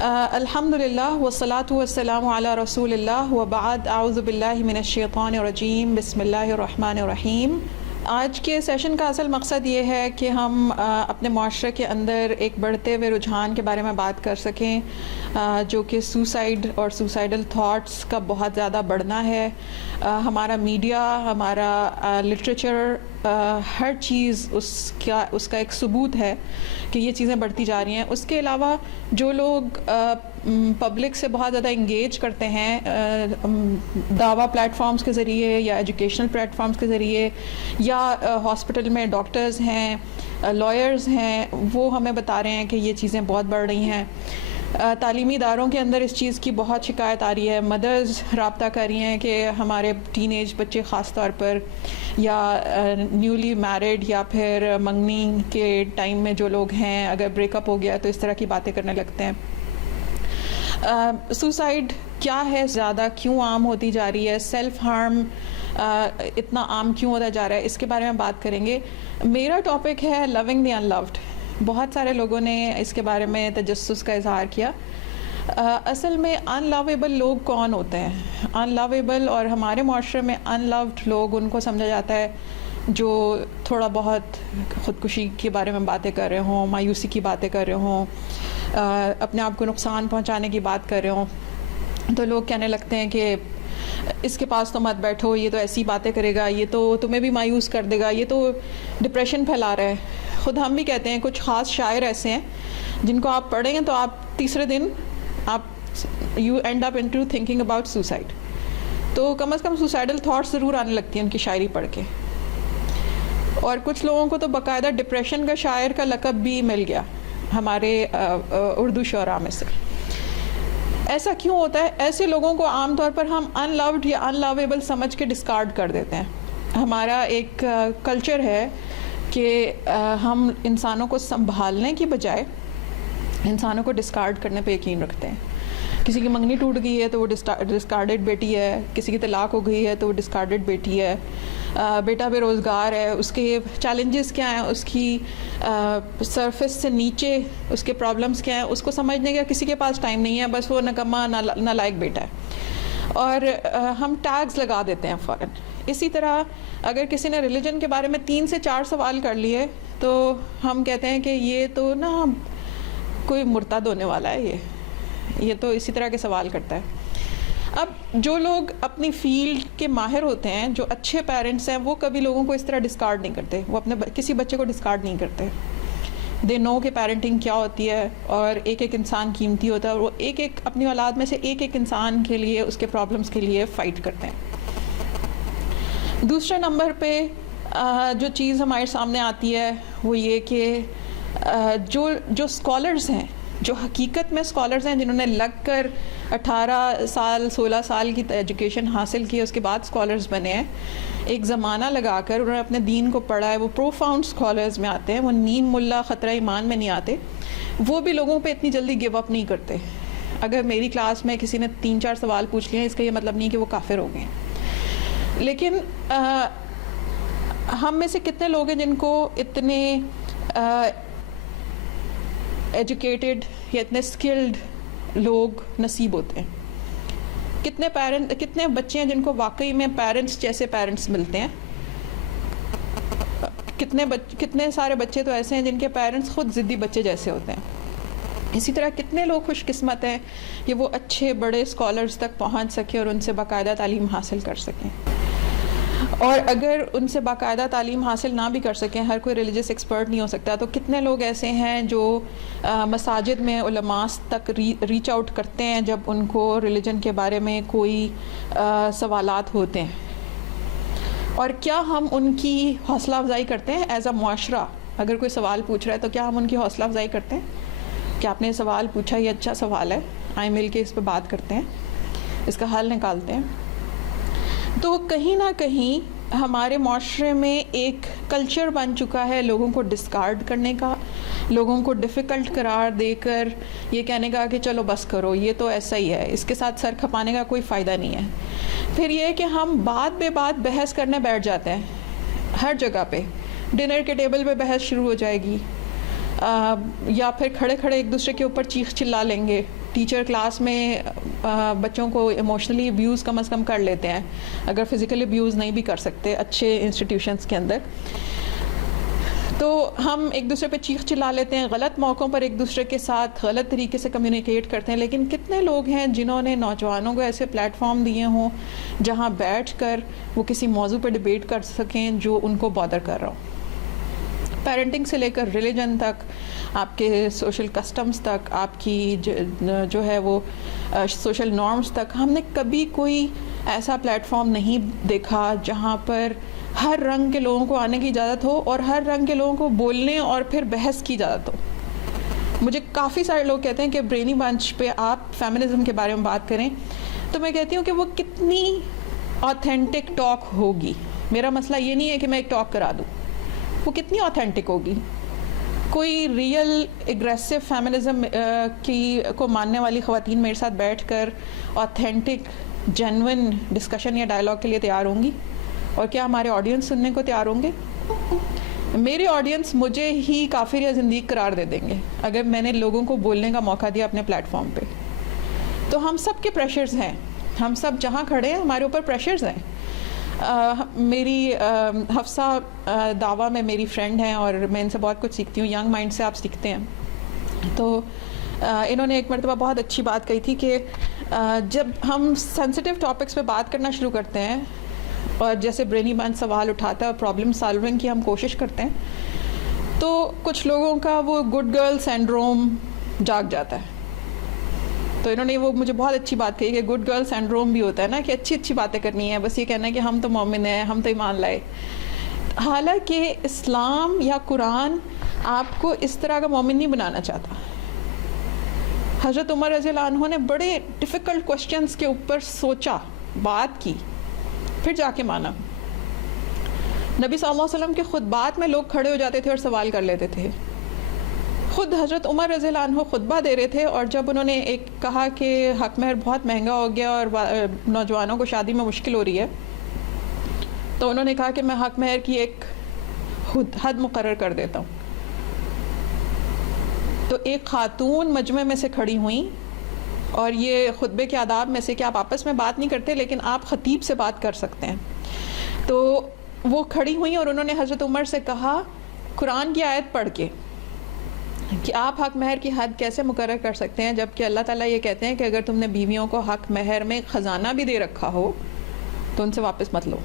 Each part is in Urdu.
الحمد للہ والصلاة والسلام علی رسول اللہ وبعد اعوذ باللہ من الشیطان الرجیم بسم اللہ الرحمن الرحیم۔ آج کے سیشن کا اصل مقصد یہ ہے کہ ہم اپنے معاشرے کے اندر ایک بڑھتے ہوئے رجحان کے بارے میں بات کر سکیں جو کہ سوسائڈ اور سوسائڈل تھاٹس کا بہت زیادہ بڑھنا ہے۔ ہمارا میڈیا، ہمارا لٹریچر، ہر چیز اس کا ایک ثبوت ہے کہ یہ چیزیں بڑھتی جا رہی ہیں۔ اس کے علاوہ جو لوگ پبلک سے بہت زیادہ انگیج کرتے ہیں دعویٰ پلیٹ فارمز کے ذریعے یا ایجوکیشنل پلیٹ فارمز کے ذریعے، یا ہاسپٹل میں ڈاکٹرز ہیں، لائرز ہیں، وہ ہمیں بتا رہے ہیں کہ یہ چیزیں بہت بڑھ رہی ہیں۔ تعلیمی اداروں کے اندر اس چیز کی بہت شکایت آ رہی ہے۔ مدرز رابطہ کر رہی ہیں کہ ہمارے ٹین ایج بچے خاص طور پر، یا نیولی میرڈ یا پھر منگنی کے ٹائم میں جو لوگ ہیں، اگر بریک اپ ہو گیا تو اس طرح کی باتیں کرنے لگتے ہیں۔ سوسائڈ کیا ہے، زیادہ کیوں عام ہوتی جا رہی ہے، سیلف ہارم اتنا عام کیوں ہوتا جا رہا ہے، اس کے بارے میں بات کریں گے۔ میرا ٹاپک ہے لونگ دی ان لوڈ۔ بہت سارے لوگوں نے اس کے بارے میں تجسس کا اظہار کیا۔ اصل میں ان لویبل لوگ کون ہوتے ہیں؟ ان لویبل، اور ہمارے معاشرے میں ان لوڈ لوگ ان کو سمجھا جاتا ہے جو تھوڑا بہت خودکشی کے بارے میں باتیں کر رہے ہوں، مایوسی کی باتیں کر رہے ہوں، اپنے آپ کو نقصان پہنچانے کی بات کر رہے ہوں، تو لوگ کہنے لگتے ہیں کہ اس کے پاس تو مت بیٹھو، یہ تو ایسی باتیں کرے گا، یہ تو تمہیں بھی مایوس کر دے گا، یہ تو ڈپریشن پھیلا رہا ہے۔ خود ہم بھی کہتے ہیں، کچھ خاص شاعر ایسے ہیں جن کو آپ پڑھیں گے تو آپ تیسرے دن you end up into thinking about suicide. تو کم از کم سوسائڈل تھاٹس ضرور آنے لگتی ہیں ان کی شاعری پڑھ کے۔ اور کچھ لوگوں کو تو باقاعدہ ڈپریشن کا شاعر کا لقب بھی مل گیا ہمارے اردو شعراء میں سے۔ ایسا کیوں ہوتا ہے؟ ایسے لوگوں کو عام طور پر ہم ان لوڈ یا ان لویبل سمجھ کے ڈسکارڈ کر دیتے ہیں۔ ہمارا ایک کلچر ہے کہ ہم انسانوں کو سنبھالنے کی بجائے انسانوں کو ڈسکارڈ کرنے پہ یقین رکھتے ہیں۔ کسی کی منگنی ٹوٹ گئی ہے تو وہ ڈسکارڈڈ بیٹی ہے، کسی کی طلاق ہو گئی ہے تو وہ ڈسکارڈڈ بیٹی ہے، بیٹا بے روزگار ہے، اس کے چیلنجز کیا ہیں، اس کی سرفس سے نیچے اس کے پرابلمز کیا ہیں، اس کو سمجھنے کا کسی کے پاس ٹائم نہیں ہے، بس وہ نکما نالائق بیٹا ہے، اور ہم ٹیگز لگا دیتے ہیں فوراً۔ اسی طرح اگر کسی نے ریلیجن کے بارے میں 3 سے 4 سوال کر لیے تو ہم کہتے ہیں کہ یہ تو نا کوئی مرتد ہونے والا ہے، یہ تو اسی طرح کے سوال کرتا ہے۔ اب جو لوگ اپنی فیلڈ کے ماہر ہوتے ہیں، جو اچھے پیرنٹس ہیں، وہ کبھی لوگوں کو اس طرح ڈسکارڈ نہیں کرتے، وہ اپنے کسی بچے کو ڈسکارڈ نہیں کرتے۔ دے نو کہ پیرنٹنگ کیا ہوتی ہے، اور ایک ایک انسان قیمتی ہوتا ہے، اور وہ ایک ایک اپنی اولاد میں سے ایک ایک انسان کے لیے، اس کے پرابلمس کے لیے فائٹ کرتے ہیں۔ دوسرے نمبر پہ جو چیز ہمارے سامنے آتی ہے وہ یہ کہ جو اسکالرز ہیں، جو حقیقت میں اسکالرز ہیں، جنہوں نے لگ کر 18 سال 16 سال کی ایجوکیشن حاصل کی، اس کے بعد اسکالرز بنے ہیں، ایک زمانہ لگا کر انہوں نے اپنے دین کو پڑھا ہے، وہ پروفاؤنڈ اسکالرز میں آتے ہیں، وہ نیم ملا خطرہ ایمان میں نہیں آتے، وہ بھی لوگوں پہ اتنی جلدی گیو اپ نہیں کرتے۔ اگر میری کلاس میں کسی نے 3-4 سوال پوچھ لیے، اس کا یہ مطلب نہیں کہ وہ کافر ہو گئے ہیں۔ لیکن ہم میں سے کتنے لوگ ہیں جن کو اتنے ایجوکیٹڈ یا اتنے اسکلڈ لوگ نصیب ہوتے ہیں؟ کتنے بچے ہیں جن کو واقعی میں پیرنٹس جیسے پیرنٹس ملتے ہیں؟ کتنے سارے بچے تو ایسے ہیں جن کے پیرنٹس خود ضدی بچے جیسے ہوتے ہیں۔ اسی طرح کتنے لوگ خوش قسمت ہیں کہ وہ اچھے بڑے اسکالرز تک پہنچ سکیں اور ان سے باقاعدہ تعلیم حاصل کر سکیں۔ اور اگر ان سے باقاعدہ تعلیم حاصل نہ بھی کر سکیں، ہر کوئی ریلیجس ایکسپرٹ نہیں ہو سکتا، تو کتنے لوگ ایسے ہیں جو مساجد میں علماء تک ریچ آؤٹ کرتے ہیں جب ان کو ریلیجن کے بارے میں کوئی سوالات ہوتے ہیں؟ اور کیا ہم ان کی حوصلہ افزائی کرتے ہیں ایز اے معاشرہ؟ اگر کوئی سوال پوچھ رہا ہے تو کیا ہم ان کی حوصلہ افزائی کرتے ہیں کہ آپ نے سوال پوچھا، یہ اچھا سوال ہے، آئیں مل کے اس پہ بات کرتے ہیں، اس کا حل نکالتے ہیں؟ تو کہیں نہ کہیں ہمارے معاشرے میں ایک کلچر بن چکا ہے لوگوں کو ڈسکارڈ کرنے کا، لوگوں کو ڈیفیکلٹ قرار دے کر یہ کہنے کا کہ چلو بس کرو، یہ تو ایسا ہی ہے، اس کے ساتھ سر کھپانے کا کوئی فائدہ نہیں ہے۔ پھر یہ کہ ہم بات بے بات بحث کرنے بیٹھ جاتے ہیں، ہر جگہ پہ ڈنر کے ٹیبل پہ بحث شروع ہو جائے گی، یا پھر کھڑے کھڑے ایک دوسرے کے اوپر چیخ چلا لیں گے. ٹیچر کلاس میں بچوں کو ایموشنلی ابیوز کم از کم کر لیتے ہیں, اگر فزیکل ابیوز نہیں بھی کر سکتے اچھے انسٹیٹیوشنس کے اندر. تو ہم ایک دوسرے پہ چیخ چلا لیتے ہیں, غلط موقعوں پر ایک دوسرے کے ساتھ غلط طریقے سے کمیونیکیٹ کرتے ہیں. لیکن کتنے لوگ ہیں جنہوں نے نوجوانوں کو ایسے پلیٹ فارم دیے ہوں جہاں بیٹھ کر وہ کسی موضوع پہ ڈیبیٹ کر سکیں جو ان کو بادر کر رہا ہو. پیرنٹنگ سے لے کر ریلیجن تک, آپ کے سوشل کسٹمز تک, آپ کی جو ہے وہ سوشل نارمز تک, ہم نے کبھی کوئی ایسا پلیٹ فارم نہیں دیکھا جہاں پر ہر رنگ کے لوگوں کو آنے کی اجازت ہو اور ہر رنگ کے لوگوں کو بولنے اور پھر بحث کی اجازت ہو. مجھے کافی سارے لوگ کہتے ہیں کہ برینی بنچ پہ آپ فیمنزم کے بارے میں بات کریں, تو میں کہتی ہوں کہ وہ کتنی آتھینٹک ٹاک ہوگی. میرا مسئلہ یہ نہیں ہے کہ میں ایک ٹاک کرا دوں, وہ کتنی آتھینٹک ہوگی. کوئی ریئل ایگریسو فیمنزم کو ماننے والی خواتین میرے ساتھ بیٹھ کر آتھینٹک جینون ڈسکشن یا ڈائلاگ کے لیے تیار ہوں گی؟ اور کیا ہمارے آڈینس سننے کو تیار ہوں گے؟ میرے آڈینس مجھے ہی کافر یا زندیق قرار دے دیں گے اگر میں نے لوگوں کو بولنے کا موقع دیا اپنے پلیٹ فارم پہ. تو ہم سب کے پریشرز ہیں, ہم سب جہاں کھڑے ہیں ہمارے اوپر پریشرز ہیں. میری حفصہ دعویٰ میں میری فرینڈ ہیں اور میں ان سے بہت کچھ سیکھتی ہوں. ینگ مائنڈ سے آپ سیکھتے ہیں. تو انہوں نے ایک مرتبہ بہت اچھی بات کہی تھی کہ جب ہم سینسٹیو ٹاپکس پہ بات کرنا شروع کرتے ہیں اور جیسے برینی بنچ سوال اٹھاتا ہے اور پرابلم سالونگ کی ہم کوشش کرتے ہیں, تو کچھ لوگوں کا وہ گڈ گرل سینڈروم جاگ جاتا ہے. تو انہوں نے وہ مجھے بہت اچھی بات کہی کہ گڈ گرل سینڈروم بھی ہوتا ہے نا, کہ اچھی اچھی باتیں کرنی ہیں, بس یہ کہنا ہے کہ ہم تو مومن ہیں, ہم تو ایمان لائے. حالانکہ اسلام یا قرآن آپ کو اس طرح کا مومن نہیں بنانا چاہتا. حضرت عمر رضی اللہ عنہ نے بڑے ڈیفیکلٹ کوسچنز کے اوپر سوچا, بات کی, پھر جا کے مانا. نبی صلی اللہ علیہ وسلم کے خطبات میں لوگ کھڑے ہو جاتے تھے اور سوال کر لیتے تھے. خود حضرت عمر رضی اللہ عنہ خطبہ دے رہے تھے, اور جب انہوں نے ایک کہا کہ حق مہر بہت مہنگا ہو گیا اور نوجوانوں کو شادی میں مشکل ہو رہی ہے, تو انہوں نے کہا کہ میں حق مہر کی ایک حد مقرر کر دیتا ہوں. تو ایک خاتون مجمع میں سے کھڑی ہوئیں, اور یہ خطبے کے آداب میں سے کہ آپ آپس میں بات نہیں کرتے لیکن آپ خطیب سے بات کر سکتے ہیں. تو وہ کھڑی ہوئیں اور انہوں نے حضرت عمر سے کہا قرآن کی آیت پڑھ کے کہ آپ حق مہر کی حد کیسے مقرر کر سکتے ہیں, جبکہ اللہ تعالیٰ یہ کہتے ہیں کہ اگر تم نے بیویوں کو حق مہر میں خزانہ بھی دے رکھا ہو تو ان سے واپس مت لو.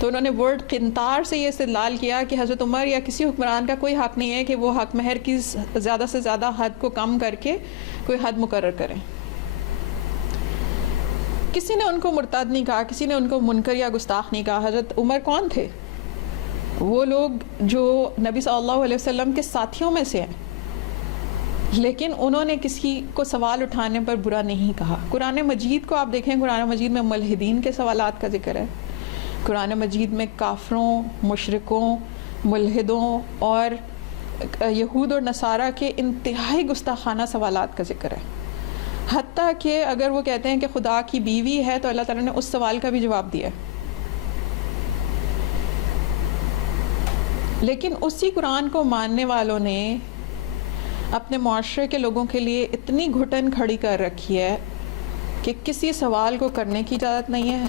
تو انہوں نے ورڈ قنطار سے یہ استدلال کیا کہ حضرت عمر یا کسی حکمران کا کوئی حق نہیں ہے کہ وہ حق مہر کی زیادہ سے زیادہ حد کو کم کر کے کوئی حد مقرر کریں. کسی نے ان کو مرتد نہیں کہا, کسی نے ان کو منکر یا گستاخ نہیں کہا. حضرت عمر کون تھے؟ وہ لوگ جو نبی صلی اللہ علیہ وسلم کے ساتھیوں میں سے ہیں, لیکن انہوں نے کسی کو سوال اٹھانے پر برا نہیں کہا. قرآن مجید کو آپ دیکھیں, قرآن مجید میں ملحدین کے سوالات کا ذکر ہے. قرآن مجید میں کافروں, مشرکوں, ملحدوں اور یہود اور نصارہ کے انتہائی گستاخانہ سوالات کا ذکر ہے. حتیٰ کہ اگر وہ کہتے ہیں کہ خدا کی بیوی ہے تو اللہ تعالیٰ نے اس سوال کا بھی جواب دیا ہے. لیکن اسی قرآن کو ماننے والوں نے اپنے معاشرے کے لوگوں کے لیے اتنی گھٹن کھڑی کر رکھی ہے کہ کسی سوال کو کرنے کی اجازت نہیں ہے,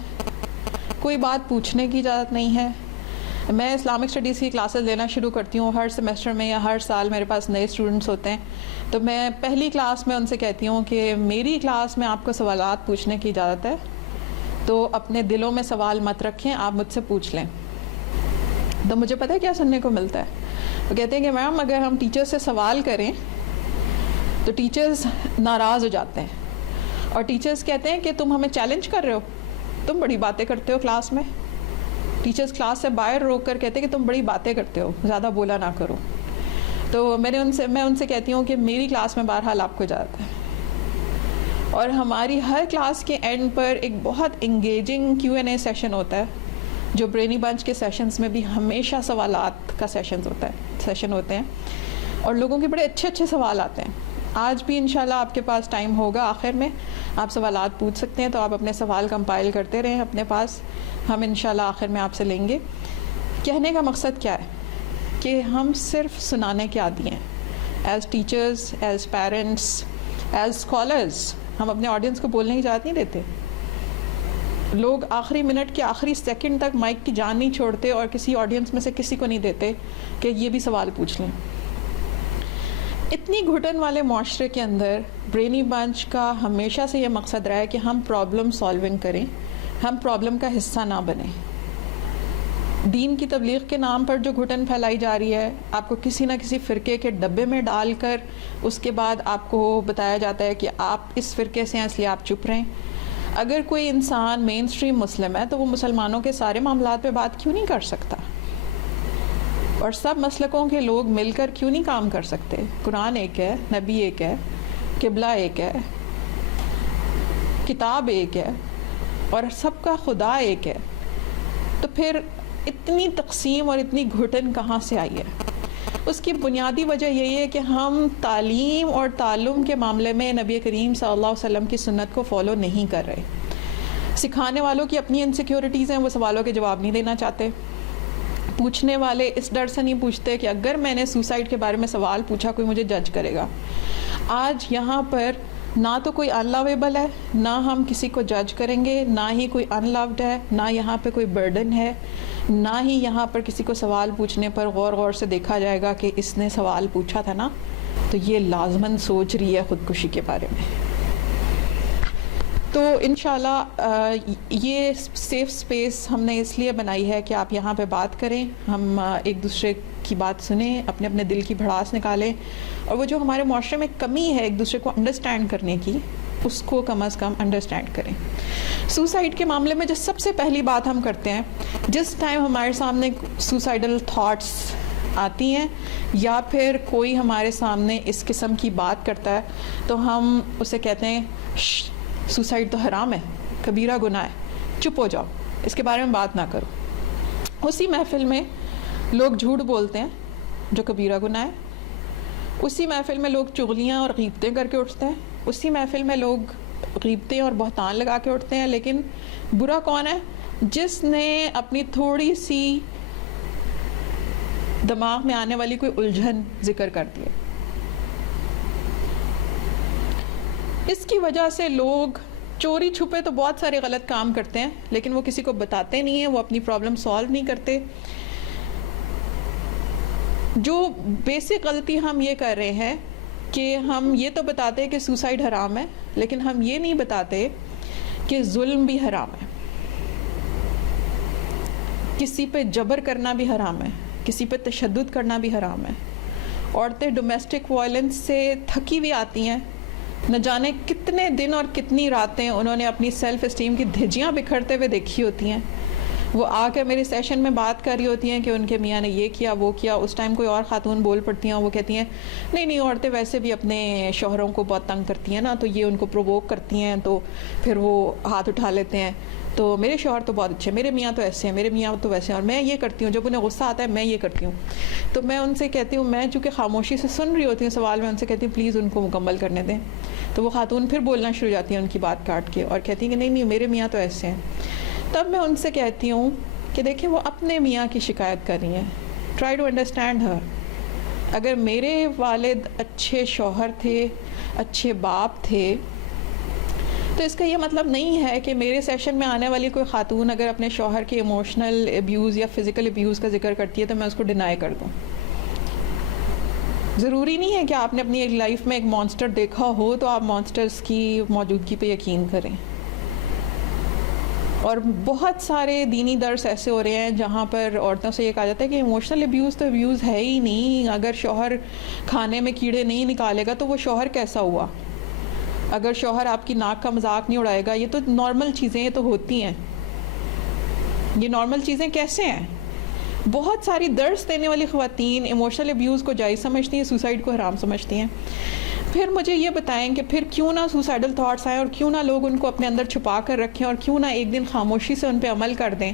کوئی بات پوچھنے کی اجازت نہیں ہے. میں اسلامک اسٹڈیز کی کلاسز لینا شروع کرتی ہوں ہر سیمسٹر میں یا ہر سال میرے پاس نئے اسٹوڈنٹس ہوتے ہیں, تو میں پہلی کلاس میں ان سے کہتی ہوں کہ میری کلاس میں آپ کو سوالات پوچھنے کی اجازت ہے, تو اپنے دلوں میں سوال مت رکھیں, آپ مجھ سے پوچھ لیں. تو مجھے پتہ ہے کیا سننے کو ملتا ہے, وہ کہتے ہیں کہ میم اگر ہم ٹیچر سے سوال کریں تو ٹیچرز ناراض ہو جاتے ہیں, اور ٹیچرز کہتے ہیں کہ تم ہمیں چیلنج کر رہے ہو, تم بڑی باتیں کرتے ہو کلاس میں. ٹیچرز کلاس سے باہر روک کر کہتے ہیں کہ تم بڑی باتیں کرتے ہو, زیادہ بولا نہ کرو. تو میں ان سے کہتی ہوں کہ میری کلاس میں بہرحال آپ کو اجازت ہے, اور ہماری ہر کلاس کے اینڈ پر ایک بہت انگیجنگ Q&A سیشن ہوتا ہے, جو برینی بنچ کے سیشنز میں بھی ہمیشہ سوالات کا سیشن ہوتے ہیں, اور لوگوں کے بڑے اچھے اچھے سوال آتے ہیں. آج بھی انشاءاللہ آپ کے پاس ٹائم ہوگا, آخر میں آپ سوالات پوچھ سکتے ہیں, تو آپ اپنے سوال کمپائل کرتے رہیں اپنے پاس, ہم انشاءاللہ آخر میں آپ سے لیں گے. کہنے کا مقصد کیا ہے کہ ہم صرف سنانے کے عادی ہیں. As teachers, as parents, as scholars ہم اپنے آڈینس کو بولنے کی اجازت نہیں دیتے. لوگ آخری منٹ کے آخری سیکنڈ تک مائک کی جان نہیں چھوڑتے اور کسی آڈینس میں سے کسی کو نہیں دیتے کہ یہ بھی سوال پوچھ لیں. اتنی گھٹن والے معاشرے کے اندر برینی بنچ کا ہمیشہ سے یہ مقصد رہا ہے کہ ہم پرابلم سالونگ کریں, ہم پرابلم کا حصہ نہ بنیں. دین کی تبلیغ کے نام پر جو گھٹن پھیلائی جا رہی ہے, آپ کو کسی نہ کسی فرقے کے ڈبے میں ڈال کر اس کے بعد آپ کو بتایا جاتا ہے کہ آپ اس فرقے سے ہیں اس لیے آپ چپ رہیں. اگر کوئی انسان مین اسٹریم مسلم ہے تو وہ مسلمانوں کے سارے معاملات پہ بات کیوں نہیں کر سکتا؟ اور سب مسلکوں کے لوگ مل کر کیوں نہیں کام کر سکتے؟ قرآن ایک ہے, نبی ایک ہے, قبلہ ایک ہے, کتاب ایک ہے اور سب کا خدا ایک ہے. تو پھر اتنی تقسیم اور اتنی گھٹن کہاں سے آئی ہے؟ اس کی بنیادی وجہ یہی ہے کہ ہم تعلیم اور تعلم کے معاملے میں نبی کریم صلی اللہ علیہ وسلم کی سنت کو فالو نہیں کر رہے. سکھانے والوں کی اپنی انسیکیورٹیز ہیں, وہ سوالوں کے جواب نہیں دینا چاہتے. پوچھنے والے اس ڈر سے نہیں پوچھتے کہ اگر میں نے سوسائڈ کے بارے میں سوال پوچھا کوئی مجھے جج کرے گا. آج یہاں پر نہ تو کوئی ان لویبل ہے, نہ ہم کسی کو جج کریں گے, نہ ہی کوئی ان لوڈ ہے, نہ یہاں پہ کوئی برڈن ہے, نہ ہی یہاں پر کسی کو سوال پوچھنے پر غور سے دیکھا جائے گا کہ اس نے سوال پوچھا تھا نا تو یہ لازماً سوچ رہی ہے خودکشی کے بارے میں. تو انشاءاللہ یہ سیف سپیس ہم نے اس لیے بنائی ہے کہ آپ یہاں پہ بات کریں, ہم ایک دوسرے کی بات سنیں, اپنے اپنے دل کی بھڑاس نکالیں, اور وہ جو ہمارے معاشرے میں کمی ہے ایک دوسرے کو انڈرسٹینڈ کرنے کی, اس کو کم از کم انڈرسٹینڈ کریں. سوسائڈ کے معاملے میں جو سب سے پہلی بات ہم کرتے ہیں, جس ٹائم ہمارے سامنے سوسائڈل تھاٹس آتی ہیں یا پھر کوئی ہمارے سامنے اس قسم کی بات کرتا ہے تو ہم اسے کہتے ہیں سوسائڈ تو حرام ہے, کبیرہ گناہ ہے, چپ ہو جاؤ, اس کے بارے میں بات نہ کرو. اسی محفل میں لوگ جھوٹ بولتے ہیں جو کبیرہ گناہ ہے, اسی محفل میں لوگ چغلیاں اور غیبتیں کر کے اٹھتے ہیں, اسی محفل میں لوگ غیبتیں اور بہتان لگا کے اٹھتے ہیں. لیکن برا کون ہے؟ جس نے اپنی تھوڑی سی دماغ میں آنے والی کوئی الجھن ذکر کر دی. اس کی وجہ سے لوگ چوری چھپے تو بہت سارے غلط کام کرتے ہیں لیکن وہ کسی کو بتاتے نہیں ہیں, وہ اپنی پرابلم سالو نہیں کرتے. جو بیسک غلطی ہم یہ کر رہے ہیں کہ ہم یہ تو بتاتے ہیں کہ سوسائڈ حرام ہے, لیکن ہم یہ نہیں بتاتے کہ ظلم بھی حرام ہے, کسی پہ جبر کرنا بھی حرام ہے, کسی پہ تشدد کرنا بھی حرام ہے. عورتیں ڈومیسٹک وائلنس سے تھکی ہوئی آتی ہیں, نہ جانے کتنے دن اور کتنی راتیں انہوں نے اپنی سیلف اسٹیم کی دھجیاں بکھرتے ہوئے دیکھی ہوتی ہیں. وہ آ کے میرے سیشن میں بات کر رہی ہوتی ہیں کہ ان کے میاں نے یہ کیا وہ کیا. اس ٹائم کوئی اور خاتون بول پڑتی ہیں, وہ کہتی ہیں نہیں عورتیں ویسے بھی اپنے شوہروں کو بہت تنگ کرتی ہیں نا, تو یہ ان کو پرووک کرتی ہیں تو پھر وہ ہاتھ اٹھا لیتے ہیں. تو میرے شوہر تو بہت اچھے, میرے میاں تو ایسے ہیں, میرے میاں تو ویسے ہیں, اور میں یہ کرتی ہوں, جب انہیں غصہ آتا ہے میں یہ کرتی ہوں. تو میں ان سے کہتی ہوں, میں چونکہ خاموشی سے سن رہی ہوتی ہوں سوال, میں ان سے کہتی ہوں پلیز ان کو مکمل کرنے دیں. تو وہ خاتون پھر بولنا شروع ہو جاتی ہیں ان کی بات کاٹ کے اور کہتی ہیں کہ نہیں میرے میاں تو ایسے ہیں. تب میں ان سے کہتی ہوں کہ دیکھیں وہ اپنے میاں کی شکایت کر رہی ہیں, ٹرائی ٹو انڈرسٹینڈ ہر. اگر میرے والد اچھے شوہر تھے, اچھے باپ تھے, تو اس کا یہ مطلب نہیں ہے کہ میرے سیشن میں آنے والی کوئی خاتون اگر اپنے شوہر کے ایموشنل ابیوز یا فزیکل ابیوز کا ذکر کرتی ہے تو میں اس کو ڈینائی کر دوں. ضروری نہیں ہے کہ آپ نے اپنی ایک لائف میں ایک مانسٹر دیکھا ہو تو آپ مانسٹرز کی موجودگی پہ یقین کریں. اور بہت سارے دینی درس ایسے ہو رہے ہیں جہاں پر عورتوں سے یہ کہا جاتا ہے کہ ایموشنل ابیوز تو ابیوز ہے ہی نہیں. اگر شوہر کھانے میں کیڑے نہیں نکالے گا تو وہ شوہر کیسا ہوا؟ اگر شوہر آپ کی ناک کا مذاق نہیں اڑائے گا, یہ تو نارمل چیزیں, یہ تو ہوتی ہیں. یہ نارمل چیزیں کیسے ہیں؟ بہت ساری درس دینے والی خواتین ایموشنل ابیوز کو جائز سمجھتی ہیں, سوسائڈ کو حرام سمجھتی ہیں. پھر مجھے یہ بتائیں کہ پھر کیوں نہ سوسائڈل تھاٹس آئیں اور کیوں نہ لوگ ان کو اپنے اندر چھپا کر رکھیں اور کیوں نہ ایک دن خاموشی سے ان پہ عمل کر دیں,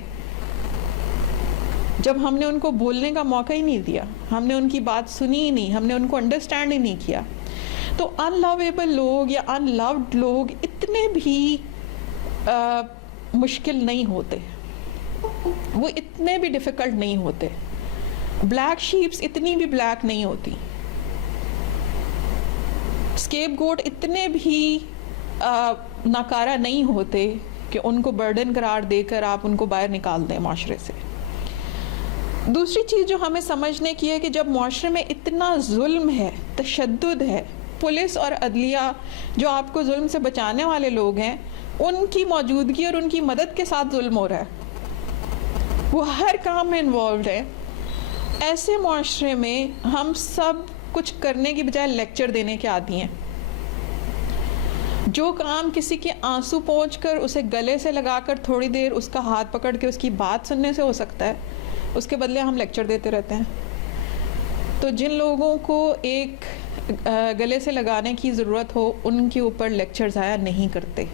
جب ہم نے ان کو بولنے کا موقع ہی نہیں دیا, ہم نے ان کی بات سنی ہی نہیں, ہم نے ان کو انڈرسٹینڈ ہی نہیں کیا. تو ان لویبل لوگ یا ان لوڈ لوگ اتنے بھی مشکل نہیں ہوتے, وہ اتنے بھی ڈیفیکلٹ نہیں ہوتے. بلیک شیپس اتنی بھی بلیک نہیں ہوتی، اسکیپ گوٹ اتنے بھی ناکارہ نہیں ہوتے کہ ان کو برڈن قرار دے کر آپ ان کو باہر نکال دیں معاشرے سے۔ دوسری چیز جو ہمیں سمجھنے کی ہے کہ جب معاشرے میں اتنا ظلم ہے، تشدد ہے، پولیس اور عدلیہ جو آپ کو ظلم سے بچانے والے لوگ ہیں ان کی موجودگی اور ان کی مدد کے ساتھ ظلم ہو رہا ہے، وہ ہر کام میں انوالوڈ ہے، ایسے معاشرے میں ہم سب کچھ کرنے کی بجائے لیکچر دینے کے عادی ہیں۔ جو کام کسی کے آنسو پہنچ کر اسے گلے سے لگا کر تھوڑی دیر اس کا ہاتھ پکڑ کے اس کی بات سننے سے ہو سکتا ہے، اس کے بدلے ہم لیکچر دیتے رہتے ہیں۔ تو جن لوگوں کو ایک گلے سے لگانے کی ضرورت ہو ان کے اوپر لیکچر ضائع نہیں کرتے۔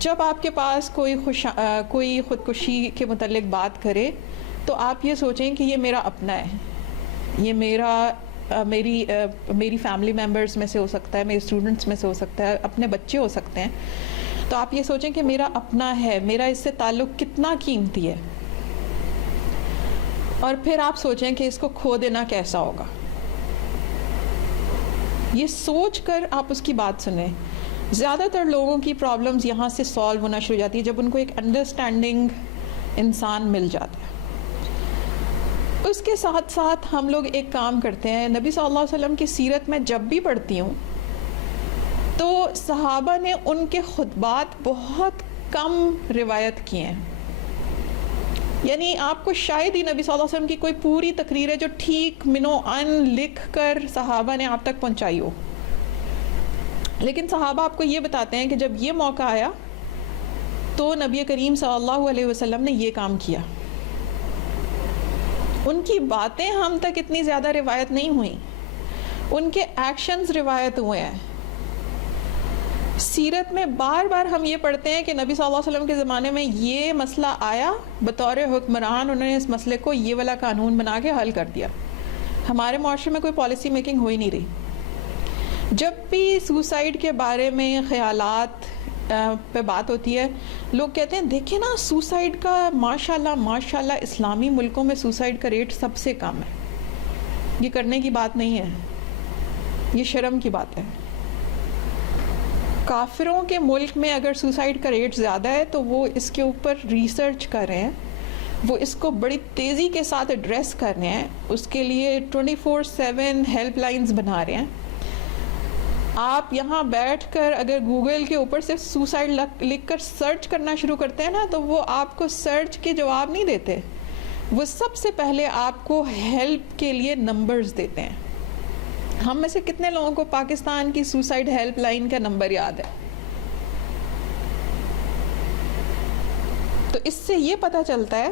جب آپ کے پاس کوئی خودکشی کے متعلق بات کرے تو آپ یہ سوچیں کہ یہ میرا اپنا ہے، یہ میری فیملی ممبرز میں سے ہو سکتا ہے، میرے اسٹوڈنٹس میں سے ہو سکتا ہے، اپنے بچے ہو سکتے ہیں، تو آپ یہ سوچیں کہ میرا اپنا ہے، میرا اس سے تعلق کتنا قیمتی ہے، اور پھر آپ سوچیں کہ اس کو کھو دینا کیسا ہوگا۔ یہ سوچ کر آپ اس کی بات سنیں۔ زیادہ تر لوگوں کی پرابلمز یہاں سے سالو ہونا شروع ہو جاتی ہے جب ان کو ایک انڈرسٹینڈنگ انسان مل جاتا ہے۔ اس کے ساتھ ساتھ ہم لوگ ایک کام کرتے ہیں، نبی صلی اللہ علیہ وسلم کی سیرت میں جب بھی پڑھتی ہوں تو صحابہ نے ان کے خطبات بہت کم روایت کیے ہیں، یعنی آپ کو شاید ہی نبی صلی اللہ علیہ وسلم کی کوئی پوری تقریر ہے جو ٹھیک منو ان لکھ کر صحابہ نے آپ تک پہنچائی ہو، لیکن صحابہ آپ کو یہ بتاتے ہیں کہ جب یہ موقع آیا تو نبی کریم صلی اللہ علیہ وسلم نے یہ کام کیا۔ ان کی باتیں ہم تک اتنی زیادہ روایت نہیں ہوئیں، ان کے ایکشنز روایت ہوئے ہیں۔ سیرت میں بار بار ہم یہ پڑھتے ہیں کہ نبی صلی اللہ علیہ وسلم کے زمانے میں یہ مسئلہ آیا، بطور حکمران انہوں نے اس مسئلے کو یہ والا قانون بنا کے حل کر دیا۔ ہمارے معاشرے میں کوئی پالیسی میکنگ ہو ہی نہیں رہی۔ جب بھی سوسائڈ کے بارے میں خیالات پہ بات ہوتی ہے، لوگ کہتے ہیں دیکھیں نا سوسائڈ کا ماشاءاللہ اسلامی ملکوں میں سوسائڈ کا ریٹ سب سے کم ہے۔ یہ کرنے کی بات نہیں ہے، یہ شرم کی بات ہے۔ کافروں کے ملک میں اگر سوسائڈ کا ریٹ زیادہ ہے تو وہ اس کے اوپر ریسرچ کر رہے ہیں، وہ اس کو بڑی تیزی کے ساتھ ایڈریس کر رہے ہیں، اس کے لیے 24/7 ہیلپ لائنز بنا رہے ہیں۔ آپ یہاں بیٹھ کر اگر گوگل کے اوپر سے سوسائڈ لکھ کر سرچ کرنا شروع کرتے ہیں نا تو وہ آپ کو سرچ کے جواب نہیں دیتے، وہ سب سے پہلے آپ کو ہیلپ کے لیے نمبرز دیتے ہیں۔ ہم میں سے کتنے لوگوں کو پاکستان کی سوسائڈ ہیلپ لائن کا نمبر یاد ہے؟ تو اس سے یہ پتہ چلتا ہے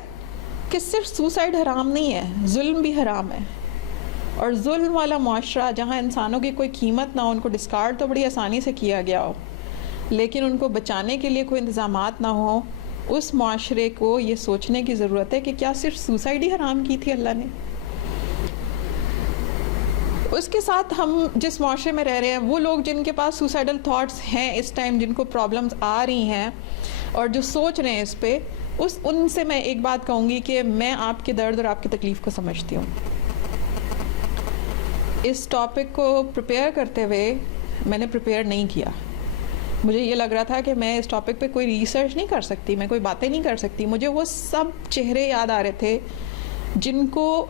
کہ صرف سوسائڈ حرام نہیں ہے، ظلم بھی حرام ہے، اور ظلم والا معاشرہ جہاں انسانوں کی کوئی قیمت نہ ہو، ان کو ڈسکارڈ تو بڑی آسانی سے کیا گیا ہو لیکن ان کو بچانے کے لیے کوئی انتظامات نہ ہو، اس معاشرے کو یہ سوچنے کی ضرورت ہے کہ کیا صرف سوسائڈ ہی حرام کی تھی اللہ نے؟ اس کے ساتھ ہم جس معاشرے میں رہ رہے ہیں، وہ لوگ جن کے پاس سوسائڈل تھاٹس ہیں اس ٹائم، جن کو پرابلمز آ رہی ہیں اور جو سوچ رہے ہیں اس پہ، ان سے میں ایک بات کہوں گی کہ میں آپ کے درد اور آپ کی تکلیف کو سمجھتی ہوں۔ اس ٹاپک کو پریپیئر کرتے ہوئے میں نے پریپیئر نہیں کیا، مجھے یہ لگ رہا تھا کہ میں اس ٹاپک پہ کوئی ریسرچ نہیں کر سکتی، میں کوئی باتیں نہیں کر سکتی۔ مجھے وہ سب چہرے یاد آ رہے تھے جن کو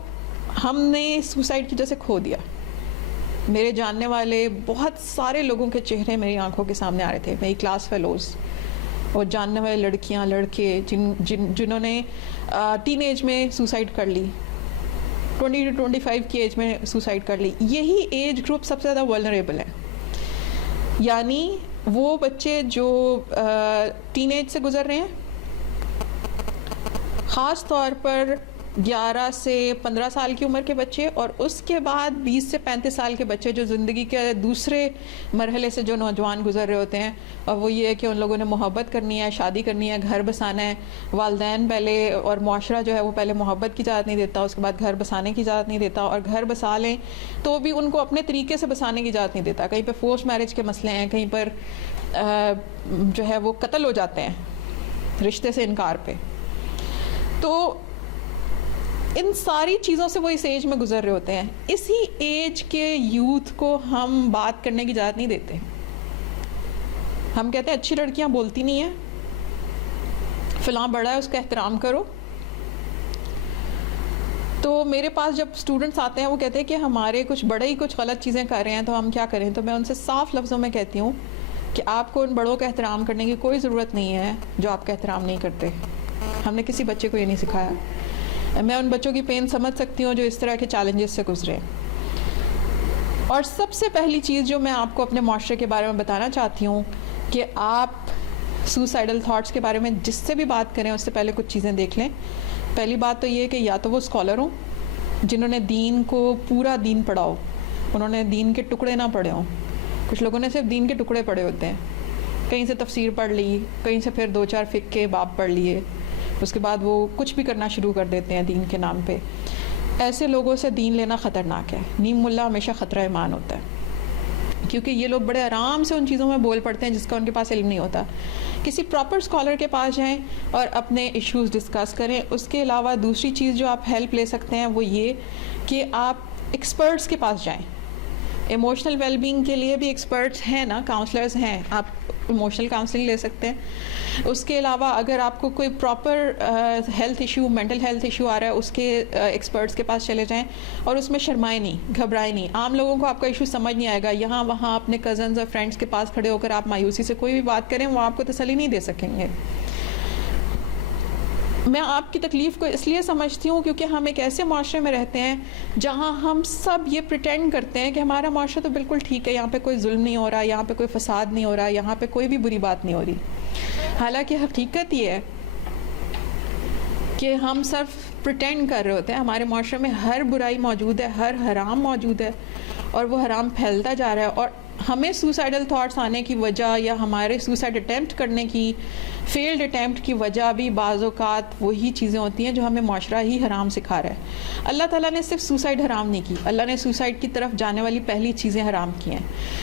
ہم نے سوسائڈ کی وجہ سے کھو دیا۔ میرے جاننے والے بہت سارے لوگوں کے چہرے میری آنکھوں کے سامنے آ رہے تھے، میری کلاس فیلوز اور جاننے والے لڑکیاں لڑکے جنہوں نے ٹین ایج میں سوسائڈ کر لی، 20 to 25 کی ایج میں سوسائڈ کر لی۔ یہی ایج گروپ سب سے زیادہ ولنریبل ہے، یعنی وہ بچے جو ٹین ایج سے گزر رہے ہیں، خاص طور پر 11 سے 15 سال کی عمر کے بچے، اور اس کے بعد 20 سے 35 سال کے بچے جو زندگی کے دوسرے مرحلے سے جو نوجوان گزر رہے ہوتے ہیں، اور وہ یہ ہے کہ ان لوگوں نے محبت کرنی ہے، شادی کرنی ہے، گھر بسانا ہے۔ والدین پہلے اور معاشرہ جو ہے وہ پہلے محبت کی اجازت نہیں دیتا، اس کے بعد گھر بسانے کی اجازت نہیں دیتا، اور گھر بسا لیں تو بھی ان کو اپنے طریقے سے بسانے کی اجازت نہیں دیتا۔ کہیں پہ فورس میرج کے مسئلے ہیں، کہیں پر جو ہے وہ قتل ہو جاتے ہیں رشتے سے انکار پہ۔ تو ان ساری چیزوں سے وہ اس ایج میں گزر رہے ہوتے ہیں. اسی ایج کے یوتھ کو ہم بات کرنے کی اجازت نہیں دیتے. ہم کہتے ہیں اچھی لڑکیاں بولتی نہیں ہیں, فلاں بڑا ہے اس کا احترام کرو. تو میرے پاس جب اسٹوڈنٹس آتے ہیں وہ کہتے ہیں کہ ہمارے کچھ بڑے ہی کچھ غلط چیزیں کر رہے ہیں تو ہم کیا کریں, تو میں ان سے صاف لفظوں میں کہتی ہوں کہ آپ کو ان بڑوں کا احترام کرنے کی کوئی ضرورت نہیں ہے جو آپ کا احترام نہیں کرتے. ہم نے کسی بچے کو یہ نہیں سکھایا. میں ان بچوں کی پین سمجھ سکتی ہوں جو اس طرح کے چیلنجز سے گزرے. اور سب سے پہلی چیز جو میں آپ کو اپنے معاشرے کے بارے میں بتانا چاہتی ہوں کہ آپ سوسائڈل تھاٹس کے بارے میں جس سے بھی بات کریں اس سے پہلے کچھ چیزیں دیکھ لیں. پہلی بات تو یہ کہ یا تو وہ اسکالر ہوں جنہوں نے دین کو پورا دین پڑھا ہو, انہوں نے دین کے ٹکڑے نہ پڑھے ہوں. کچھ لوگوں نے صرف دین کے ٹکڑے پڑھے ہوتے ہیں, کہیں سے تفسیر پڑھ لی, کہیں سے پھر 2-4 فقہ کے باب پڑھ لیے, اس کے بعد وہ کچھ بھی کرنا شروع کر دیتے ہیں دین کے نام پہ. ایسے لوگوں سے دین لینا خطرناک ہے. نیم ملا ہمیشہ خطرہ ایمان ہوتا ہے, کیونکہ یہ لوگ بڑے آرام سے ان چیزوں میں بول پڑتے ہیں جس کا ان کے پاس علم نہیں ہوتا. کسی پراپر اسکالر کے پاس جائیں اور اپنے ایشوز ڈسکس کریں. اس کے علاوہ دوسری چیز جو آپ ہیلپ لے سکتے ہیں وہ یہ کہ آپ ایکسپرٹس کے پاس جائیں. ایموشنل ویل بینگ کے لیے بھی ایکسپرٹس ہیں نا, کاؤنسلرز ہیں, آپ ایموشنل کاؤنسلنگ لے سکتے ہیں. اس کے علاوہ اگر آپ کو کوئی proper health issue, mental health issue آ رہا ہے, اس کے ایکسپرٹس کے پاس چلے جائیں اور اس میں شرمائیں نہیں, گھبرائیں نہیں. عام لوگوں کو آپ کا ایشو سمجھ نہیں آئے گا. یہاں وہاں اپنے کزنز اور فرینڈس کے پاس کھڑے ہو کر آپ مایوسی سے کوئی بھی بات کریں, وہ آپ کو تسلی نہیں دے سکیں گے. میں آپ کی تکلیف کو اس لیے سمجھتی ہوں کیونکہ ہم ایک ایسے معاشرے میں رہتے ہیں جہاں ہم سب یہ پریٹینڈ کرتے ہیں کہ ہمارا معاشرہ تو بالکل ٹھیک ہے, یہاں پہ کوئی ظلم نہیں ہو رہا, یہاں پہ کوئی فساد نہیں ہو رہا, یہاں پہ کوئی بھی بری بات نہیں ہو رہی. حالانکہ حقیقت یہ ہے کہ ہم صرف پریٹینڈ کر رہے ہوتے ہیں. ہمارے معاشرے میں ہر برائی موجود ہے, ہر حرام موجود ہے, اور وہ حرام پھیلتا جا رہا ہے. اور ہمیں سوسائڈل تھاٹس آنے کی وجہ یا ہمارے سوسائڈ اٹیمپٹ کرنے کی, فیلڈ اٹیمپٹ کی وجہ بھی بعض اوقات وہی چیزیں ہوتی ہیں جو ہمیں معاشرہ ہی حرام سکھا رہا ہے. اللہ تعالیٰ نے صرف سوسائڈ حرام نہیں کی, اللہ نے سوسائڈ کی طرف جانے والی پہلی چیزیں حرام کی ہیں.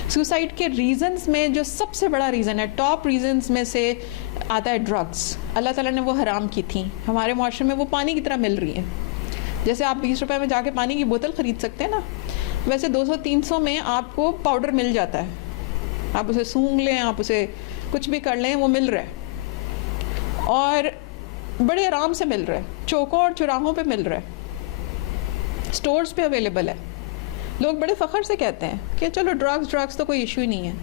سوسائڈ کے ریزنز میں جو سب سے بڑا ریزن ہے, ٹاپ ریزنز میں سے آتا ہے ڈرگس. اللہ تعالیٰ نے وہ حرام کی تھیں. ہمارے معاشرے میں وہ پانی کی طرح مل رہی ہیں. جیسے آپ 20 روپے میں جا کے پانی کی بوتل خرید سکتے ہیں نا, ویسے 200-300 میں آپ کو پاؤڈر مل جاتا ہے. آپ اسے سونگھ لیں, آپ اسے کچھ بھی کر لیں, وہ مل رہا ہے اور بڑے آرام سے مل رہا ہے. چوکوں اور چوراہوں پہ مل رہا ہے, سٹورز پہ اویلیبل ہے. لوگ بڑے فخر سے کہتے ہیں کہ چلو ڈرگس تو کوئی ایشو ہی نہیں ہے.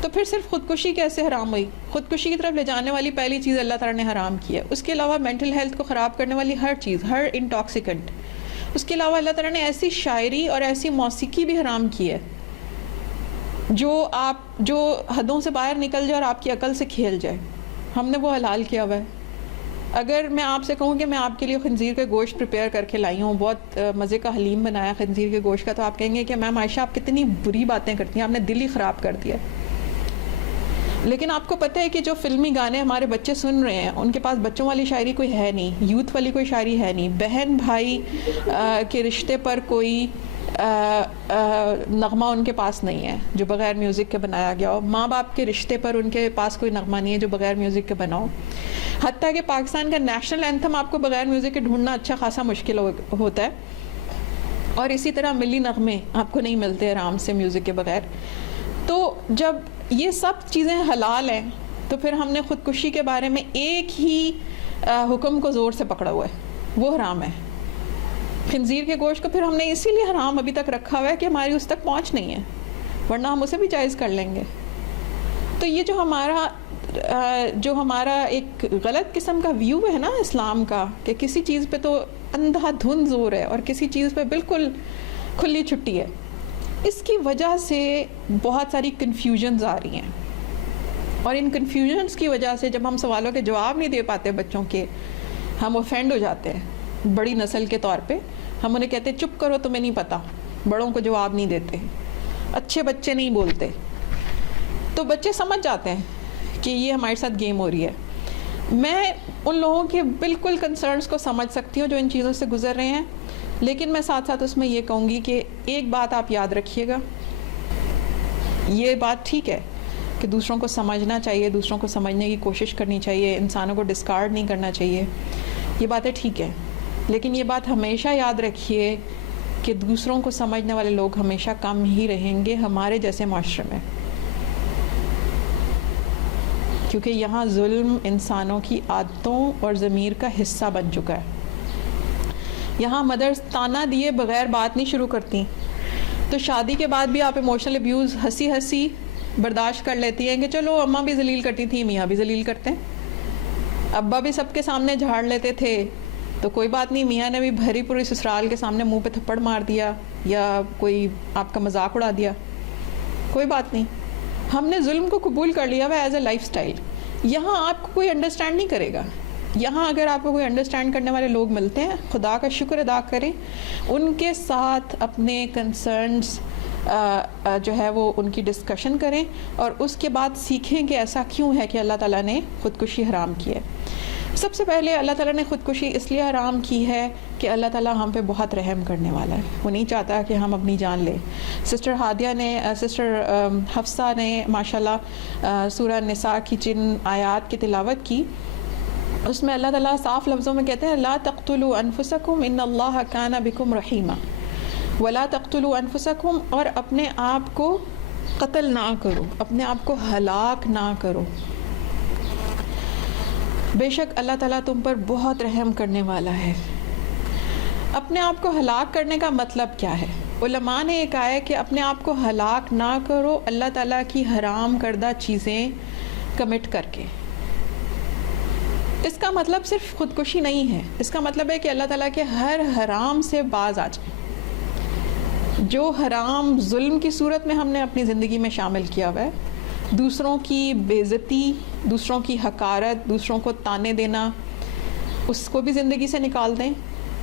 تو پھر صرف خودکشی کیسے حرام ہوئی؟ خودکشی کی طرف لے جانے والی پہلی چیز اللہ تعالیٰ نے حرام کی ہے. اس کے علاوہ مینٹل ہیلتھ کو خراب کرنے والی ہر چیز, ہر انٹاکسیکنٹ. اس کے علاوہ اللہ تعالیٰ نے ایسی شاعری اور ایسی موسیقی بھی حرام کی ہے جو حدوں سے باہر نکل جائے اور آپ کی عقل سے کھیل جائے. ہم نے وہ حلال کیا ہوا ہے. اگر میں آپ سے کہوں کہ میں آپ کے لیے خنزیر کا گوشت پریپیئر کر کے لائی ہوں, بہت مزے کا حلیم بنایا خنزیر کے گوشت کا, تو آپ کہیں گے کہ میم عائشہ آپ کتنی بری باتیں کرتی ہیں, آپ نے دل ہی خراب کر دیا. لیکن آپ کو پتہ ہے کہ جو فلمی گانے ہمارے بچے سن رہے ہیں ان کے پاس بچوں والی شاعری کوئی ہے نہیں, یوتھ والی کوئی شاعری ہے نہیں. بہن بھائی کے رشتے پر کوئی نغمہ ان کے پاس نہیں ہے جو بغیر میوزک کے بنایا گیا ہو. ماں باپ کے رشتے پر ان کے پاس کوئی نغمہ نہیں ہے جو بغیر میوزک کے بنا ہو. حتیٰ کہ پاکستان کا نیشنل اینتھم آپ کو بغیر میوزک کے ڈھونڈنا اچھا خاصا مشکل ہوتا ہے. اور اسی طرح ملی نغمے آپ کو نہیں ملتے آرام سے میوزک کے بغیر. تو جب یہ سب چیزیں حلال ہیں تو پھر ہم نے خودکشی کے بارے میں ایک ہی حکم کو زور سے پکڑا ہوا ہے, وہ حرام ہے. خنزیر کے گوشت کو پھر ہم نے اسی لیے حرام ابھی تک رکھا ہوا ہے کہ ہماری اس تک پہنچ نہیں ہے, ورنہ ہم اسے بھی جائز کر لیں گے. تو یہ جو ہمارا ایک غلط قسم کا ویو ہے نا اسلام کا, کہ کسی چیز پہ تو اندھا دھند زور ہے اور کسی چیز پہ بالکل کھلی چھٹی ہے, اس کی وجہ سے بہت ساری کنفیوژنز آ رہی ہیں. اور ان کنفیوژنز کی وجہ سے جب ہم سوالوں کے جواب نہیں دے پاتے بچوں کے, ہم اوفینڈ ہو جاتے ہیں. بڑی نسل کے طور پہ ہم انہیں کہتے ہیں چپ کرو, تمہیں نہیں پتا. بڑوں کو جواب نہیں دیتے, اچھے بچے نہیں بولتے. تو بچے سمجھ جاتے ہیں کہ یہ ہمارے ساتھ گیم ہو رہی ہے. میں ان لوگوں کے بالکل کنسرنس کو سمجھ سکتی ہوں جو ان چیزوں سے گزر رہے ہیں, لیکن میں ساتھ ساتھ اس میں یہ کہوں گی کہ ایک بات آپ یاد رکھیے گا, یہ بات ٹھیک ہے کہ دوسروں کو سمجھنا چاہیے, دوسروں کو سمجھنے کی کوشش کرنی چاہیے, انسانوں کو ڈسکارڈ نہیں کرنا چاہیے, یہ باتیں ٹھیک ہے. لیکن یہ بات ہمیشہ یاد رکھیے کہ دوسروں کو سمجھنے والے لوگ ہمیشہ کم ہی رہیں گے ہمارے جیسے معاشرے میں، کیونکہ یہاں ظلم انسانوں کی عادتوں اور ضمیر کا حصہ بن چکا ہے. یہاں مدرس تانا دیے بغیر بات نہیں شروع کرتی، تو شادی کے بعد بھی آپ ایموشنل ابیوز ہنسی ہنسی برداشت کر لیتی ہیں کہ چلو اماں بھی ذلیل کرتی تھیں، میاں بھی ذلیل کرتے ہیں، ابا بھی سب کے سامنے جھاڑ لیتے تھے تو کوئی بات نہیں، میاں نے بھی بھری پوری سسرال کے سامنے منہ پہ تھپڑ مار دیا یا کوئی آپ کا مذاق اڑا دیا، کوئی بات نہیں. ہم نے ظلم کو قبول کر لیا ہوا ایز اے لائف سٹائل. یہاں آپ کو کوئی انڈرسٹینڈ نہیں کرے گا. یہاں اگر آپ کو کوئی انڈرسٹینڈ کرنے والے لوگ ملتے ہیں، خدا کا شکر ادا کریں، ان کے ساتھ اپنے کنسرنز جو ہے وہ ان کی ڈسکشن کریں، اور اس کے بعد سیکھیں کہ ایسا کیوں ہے کہ اللہ تعالیٰ نے خودکشی حرام کی ہے. سب سے پہلے اللہ تعالیٰ نے خودکشی اس لیے حرام کی ہے کہ اللہ تعالیٰ ہم پہ بہت رحم کرنے والا ہے، وہ نہیں چاہتا کہ ہم اپنی جان لیں. سسٹر ہادیہ نے، سسٹر حفصہ نے ماشاءاللہ سورہ نساء کی جن آیات کی تلاوت کی، اس میں اللہ تعالیٰ صاف لفظوں میں کہتے ہیں لا تقتلوا انفسکم ان اللہ کان بکم رحیما ولا تقتلوا انفسکم، اور اپنے آپ کو قتل نہ کرو، اپنے آپ کو ہلاک نہ کرو، بے شک اللہ تعالیٰ تم پر بہت رحم کرنے والا ہے. اپنے آپ کو ہلاک کرنے کا مطلب کیا ہے؟ علماء نے یہ کہا ہے کہ اپنے آپ کو ہلاک نہ کرو اللہ تعالیٰ کی حرام کردہ چیزیں کمٹ کر کے. اس کا مطلب صرف خودکشی نہیں ہے، اس کا مطلب ہے کہ اللہ تعالیٰ کے ہر حرام سے باز آ جائیں. جو حرام ظلم کی صورت میں ہم نے اپنی زندگی میں شامل کیا ہوا ہے، دوسروں کی بے عزتی، دوسروں کی حقارت، دوسروں کو تانے دینا، اس کو بھی زندگی سے نکال دیں.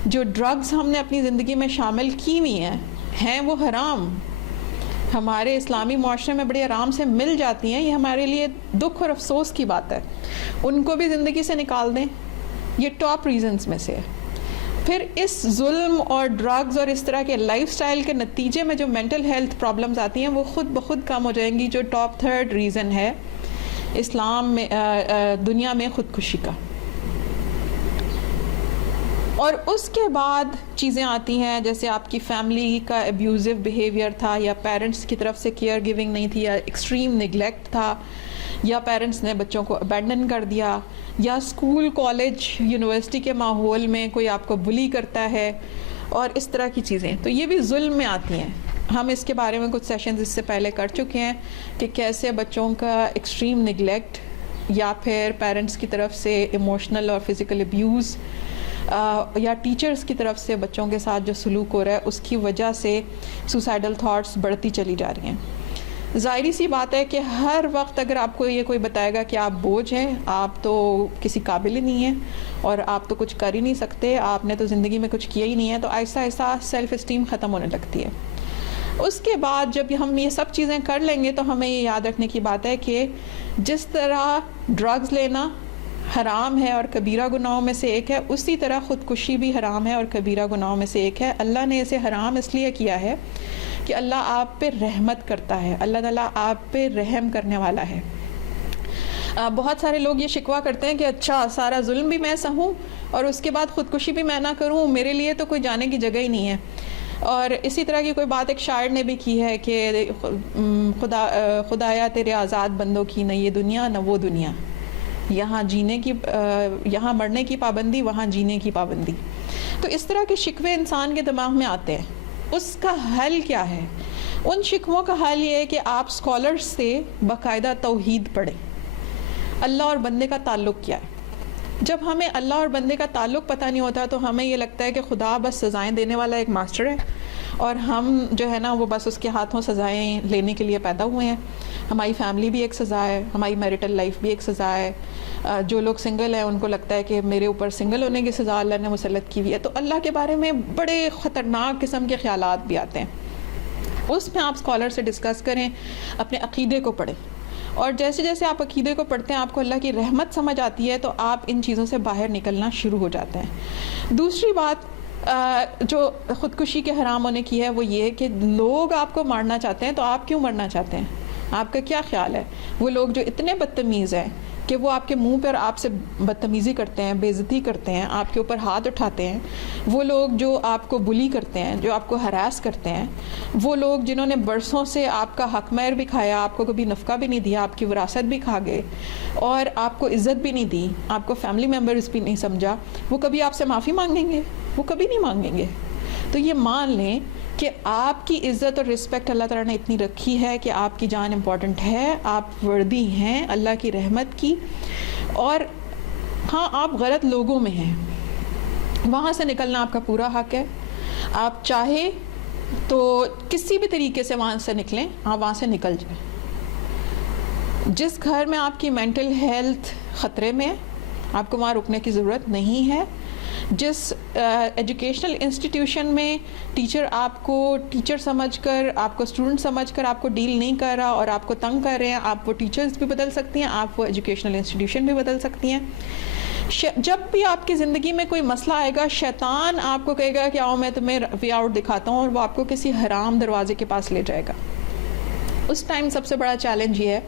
جو ڈرگز ہم نے اپنی زندگی میں شامل کی ہوئی ہیں وہ حرام، ہمارے اسلامی معاشرے میں بڑے آرام سے مل جاتی ہیں، یہ ہمارے لیے دکھ اور افسوس کی بات ہے، ان کو بھی زندگی سے نکال دیں. یہ ٹاپ ریزنز میں سے ہے. پھر اس ظلم اور ڈرگز اور اس طرح کے لائف سٹائل کے نتیجے میں جو مینٹل ہیلتھ پرابلمز آتی ہیں وہ خود بخود کم ہو جائیں گی، جو ٹاپ تھرڈ ریزن ہے اسلام میں دنیا میں خودکشی کا. اور اس کے بعد چیزیں آتی ہیں جیسے آپ کی فیملی کا ابیوزو بیہیویئر تھا، یا پیرنٹس کی طرف سے کیئر گیونگ نہیں تھی، یا ایکسٹریم نگلیکٹ تھا، یا پیرنٹس نے بچوں کو ابینڈن کر دیا، یا اسکول کالج یونیورسٹی کے ماحول میں کوئی آپ کو بلی کرتا ہے، اور اس طرح کی چیزیں. تو یہ بھی ظلم میں آتی ہیں. ہم اس کے بارے میں کچھ سیشنز اس سے پہلے کر چکے ہیں کہ کیسے بچوں کا ایکسٹریم نگلیکٹ یا پھر پیرنٹس کی طرف سے ایموشنل اور فزیکل ابیوز، یا ٹیچرز کی طرف سے بچوں کے ساتھ جو سلوک ہو رہا ہے اس کی وجہ سے سوسائڈل تھاٹس بڑھتی چلی جا رہی ہیں. ظاہری سی بات ہے کہ ہر وقت اگر آپ کو یہ کوئی بتائے گا کہ آپ بوجھ ہیں، آپ تو کسی قابل ہی نہیں ہیں اور آپ تو کچھ کر ہی نہیں سکتے، آپ نے تو زندگی میں کچھ کیا ہی نہیں ہے، تو آہستہ آہستہ سیلف اسٹیم ختم ہونے لگتی ہے. اس کے بعد جب ہم یہ سب چیزیں کر لیں گے تو ہمیں یہ یاد رکھنے کی بات ہے کہ جس طرح ڈرگز لینا حرام ہے اور کبیرہ گناہوں میں سے ایک ہے، اسی طرح خودکشی بھی حرام ہے اور کبیرہ گناہوں میں سے ایک ہے. اللہ نے اسے حرام اس لیے کیا ہے کہ اللہ آپ پہ رحمت کرتا ہے، اللہ تعالیٰ آپ پہ رحم کرنے والا ہے. بہت سارے لوگ یہ شکوہ کرتے ہیں کہ اچھا سارا ظلم بھی میں سہوں اور اس کے بعد خودکشی بھی میں نہ کروں، میرے لیے تو کوئی جانے کی جگہ ہی نہیں ہے. اور اسی طرح کی کوئی بات ایک شاعر نے بھی کی ہے کہ خدایا تیرے آزاد بندوں کی نہ یہ دنیا نہ وہ دنیا، یہاں جینے کی یہاں مرنے کی پابندی، وہاں جینے کی پابندی. تو اس طرح کے شکوے انسان کے دماغ میں آتے ہیں. اس کا حل کیا ہے؟ ان شکووں کا حل یہ ہے کہ آپ اسکالرز سے باقاعدہ توحید پڑھیں. اللہ اور بندے کا تعلق کیا ہے؟ جب ہمیں اللہ اور بندے کا تعلق پتہ نہیں ہوتا تو ہمیں یہ لگتا ہے کہ خدا بس سزائیں دینے والا ایک ماسٹر ہے اور ہم جو ہے نا وہ بس اس کے ہاتھوں سزائیں لینے کے لیے پیدا ہوئے ہیں. ہماری فیملی بھی ایک سزا ہے، ہماری میرٹل لائف بھی ایک سزا ہے. جو لوگ سنگل ہیں ان کو لگتا ہے کہ میرے اوپر سنگل ہونے کی سزا اللہ نے مسلط کی ہوئی ہے. تو اللہ کے بارے میں بڑے خطرناک قسم کے خیالات بھی آتے ہیں. اس میں آپ اسکالر سے ڈسکس کریں، اپنے عقیدے کو پڑھیں، اور جیسے جیسے آپ عقیدے کو پڑھتے ہیں آپ کو اللہ کی رحمت سمجھ آتی ہے تو آپ ان چیزوں سے باہر نکلنا شروع ہو جاتے ہیں. دوسری بات جو خودکشی کے حرام ہونے کی ہے وہ یہ ہے کہ لوگ آپ کو مارنا چاہتے ہیں تو آپ کیوں مرنا چاہتے ہیں؟ آپ کا کیا خیال ہے؟ وہ لوگ جو اتنے بدتمیز ہیں کہ وہ آپ کے منہ پر آپ سے بدتمیزی کرتے ہیں, بے عزتی کرتے ہیں, آپ کے اوپر ہاتھ اٹھاتے ہیں, وہ لوگ جو آپ کو بلی کرتے ہیں, جو آپ کو ہراس کرتے ہیں, وہ لوگ جنہوں نے برسوں سے آپ کا حق مہر بھی کھایا, آپ کو کبھی نفقہ بھی نہیں دیا, آپ کی وراثت بھی کھا گئے اور آپ کو عزت بھی نہیں دی, آپ کو فیملی ممبرز بھی نہیں سمجھا, وہ کبھی آپ سے معافی مانگیں گے؟ وہ کبھی نہیں مانگیں گے. تو یہ مان لیں کہ آپ کی عزت اور رسپیکٹ اللہ تعالیٰ نے اتنی رکھی ہے کہ آپ کی جان امپورٹنٹ ہے, آپ وردی ہیں اللہ کی رحمت کی. اور ہاں, آپ غلط لوگوں میں ہیں, وہاں سے نکلنا آپ کا پورا حق ہے. آپ چاہے تو کسی بھی طریقے سے وہاں سے نکلیں, آپ وہاں سے نکل جائیں. جس گھر میں آپ کی مینٹل ہیلتھ خطرے میں ہے, آپ کو وہاں رکنے کی ضرورت نہیں ہے. جس ایجوکیشنل انسٹیٹیوشن میں ٹیچر آپ کو ٹیچر سمجھ کر, آپ کو اسٹوڈنٹ سمجھ کر آپ کو ڈیل نہیں کر رہا اور آپ کو تنگ کر رہے ہیں, آپ وہ ٹیچرز بھی بدل سکتی ہیں, آپ وہ ایجوکیشنل انسٹیٹیوشن بھی بدل سکتی ہیں. جب بھی آپ کی زندگی میں کوئی مسئلہ آئے گا, شیطان آپ کو کہے گا کہ آؤ میں تمہیں وے آؤٹ دکھاتا ہوں, اور وہ آپ کو کسی حرام دروازے کے پاس لے جائے گا. اس ٹائم سب سے بڑا چیلنج یہ ہے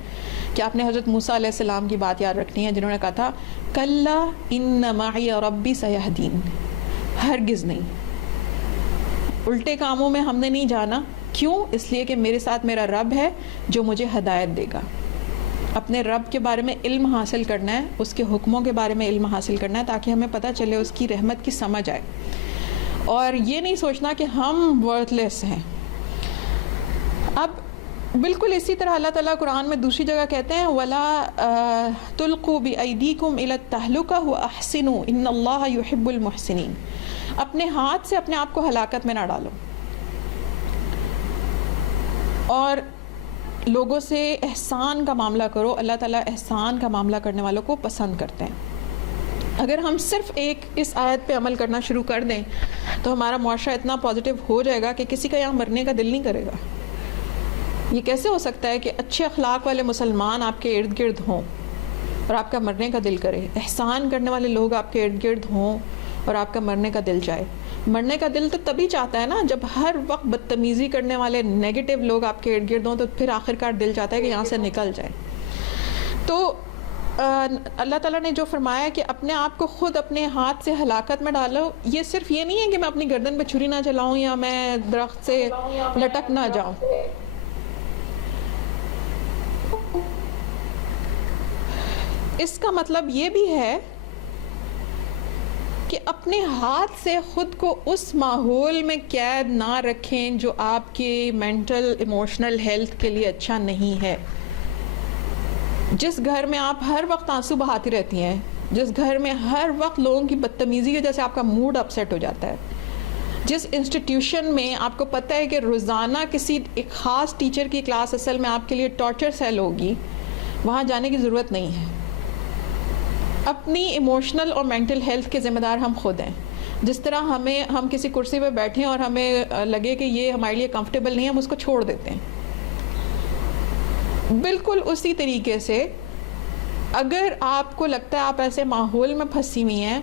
کہ آپ نے حضرت موسیٰ علیہ السلام کی بات یاد رکھنی ہے, جنہوں نے کہا تھا کلا ان معی ربی سیہدین. ہرگز نہیں, الٹے کاموں میں ہم نے نہیں جانا. کیوں؟ اس لیے کہ میرے ساتھ میرا رب ہے جو مجھے ہدایت دے گا. اپنے رب کے بارے میں علم حاصل کرنا ہے, اس کے حکموں کے بارے میں علم حاصل کرنا ہے, تاکہ ہمیں پتہ چلے اس کی رحمت کی سمجھ آئے. اور یہ نہیں سوچنا کہ ہم ورتھ لیس ہیں. اب بالکل اسی طرح اللہ تعالیٰ قرآن میں دوسری جگہ کہتے ہیں وَلَا تُلْقُوا بِأَيْدِيكُمْ إِلَى التَّهْلُكَةِ وَأَحْسِنُوا إِنَّ اللَّهَ يُحِبُّ الْمُحْسِنِينَ. اپنے ہاتھ سے اپنے آپ کو ہلاکت میں نہ ڈالو, اور لوگوں سے احسان کا معاملہ کرو. اللہ تعالیٰ احسان کا معاملہ کرنے والوں کو پسند کرتے ہیں. اگر ہم صرف اس آیت پہ عمل کرنا شروع کر دیں تو ہمارا معاشرہ اتنا پازیٹیو ہو جائے گا کہ کسی کا یہاں مرنے کا دل نہیں کرے گا. یہ کیسے ہو سکتا ہے کہ اچھے اخلاق والے مسلمان آپ کے ارد گرد ہوں اور آپ کا مرنے کا دل کرے, احسان کرنے والے لوگ آپ کے ارد گرد ہوں اور آپ کا مرنے کا دل جائے. مرنے کا دل تو تبھی چاہتا ہے نا جب ہر وقت بدتمیزی کرنے والے نیگیٹو لوگ آپ کے ارد گرد ہوں, تو پھر آخرکار دل چاہتا ہے کہ یہاں سے نکل جائے. تو اللہ تعالیٰ نے جو فرمایا کہ اپنے آپ کو خود اپنے ہاتھ سے ہلاکت میں ڈالو, یہ صرف یہ نہیں ہے کہ میں اپنی گردن پہ چھری نہ چلاؤں یا میں درخت سے لٹک نہ جاؤں. اس کا مطلب یہ بھی ہے کہ اپنے ہاتھ سے خود کو اس ماحول میں قید نہ رکھیں جو آپ کے مینٹل ایموشنل ہیلتھ کے لیے اچھا نہیں ہے. جس گھر میں آپ ہر وقت آنسو بہاتی رہتی ہیں, جس گھر میں ہر وقت لوگوں کی بدتمیزی کی وجہ سے آپ کا موڈ اپسیٹ ہو جاتا ہے, جس انسٹیٹیوشن میں آپ کو پتہ ہے کہ روزانہ کسی ایک خاص ٹیچر کی کلاس اصل میں آپ کے لیے ٹارچر سیل ہوگی, وہاں جانے کی ضرورت نہیں ہے. اپنی ایموشنل اور مینٹل ہیلتھ کے ذمہ دار ہم خود ہیں. جس طرح ہم کسی کرسی پہ بیٹھیں اور ہمیں لگے کہ یہ ہمارے لیے کمفرٹیبل نہیں ہے, ہم اس کو چھوڑ دیتے ہیں. بالکل اسی طریقے سے اگر آپ کو لگتا ہے آپ ایسے ماحول میں پھنسی ہوئی ہیں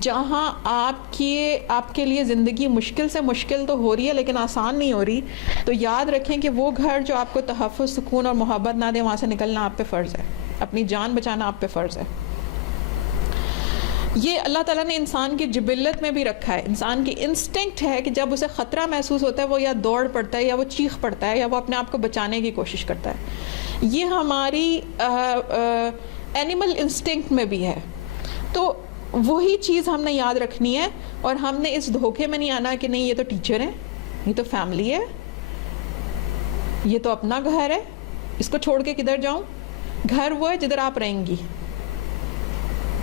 جہاں آپ کے لیے زندگی مشکل سے مشکل تو ہو رہی ہے لیکن آسان نہیں ہو رہی, تو یاد رکھیں کہ وہ گھر جو آپ کو تحفظ, سکون اور محبت نہ دے, وہاں سے نکلنا آپ پہ فرض ہے. اپنی جان بچانا آپ پہ فرض ہے. یہ اللہ تعالیٰ نے انسان کی جبلت میں بھی رکھا ہے. انسان کی انسٹنکٹ ہے کہ جب اسے خطرہ محسوس ہوتا ہے وہ یا دوڑ پڑتا ہے یا وہ چیخ پڑتا ہے یا وہ اپنے آپ کو بچانے کی کوشش کرتا ہے. یہ ہماری اینیمل انسٹنکٹ میں بھی ہے. تو وہی چیز ہم نے یاد رکھنی ہے, اور ہم نے اس دھوکے میں نہیں آنا کہ نہیں یہ تو ٹیچر ہیں, یہ تو فیملی ہے, یہ تو اپنا گھر ہے, اس کو چھوڑ کے کدھر جاؤں. گھر وہ ہے جدھر آپ رہیں گی,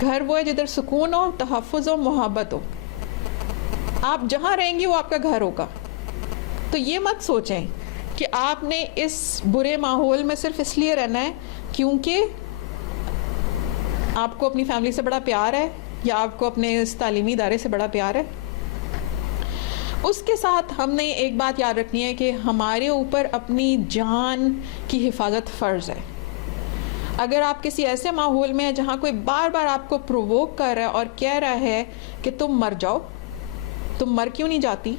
گھر وہ ہے جدھر سکون ہو, تحفظ ہو, محبت ہو. آپ جہاں رہیں گی وہ آپ کا گھر ہوگا. تو یہ مت سوچیں کہ آپ نے اس برے ماحول میں صرف اس لیے رہنا ہے کیونکہ آپ کو اپنی فیملی سے بڑا پیار ہے یا آپ کو اپنے اس تعلیمی ادارے سے بڑا پیار ہے. اس کے ساتھ ہم نے ایک بات یاد رکھنی ہے کہ ہمارے اوپر اپنی جان کی حفاظت فرض ہے. اگر آپ کسی ایسے ماحول میں ہیں جہاں کوئی بار بار آپ کو پرووک کر رہا ہے اور کہہ رہا ہے کہ تم مر جاؤ, تم مر کیوں نہیں جاتی,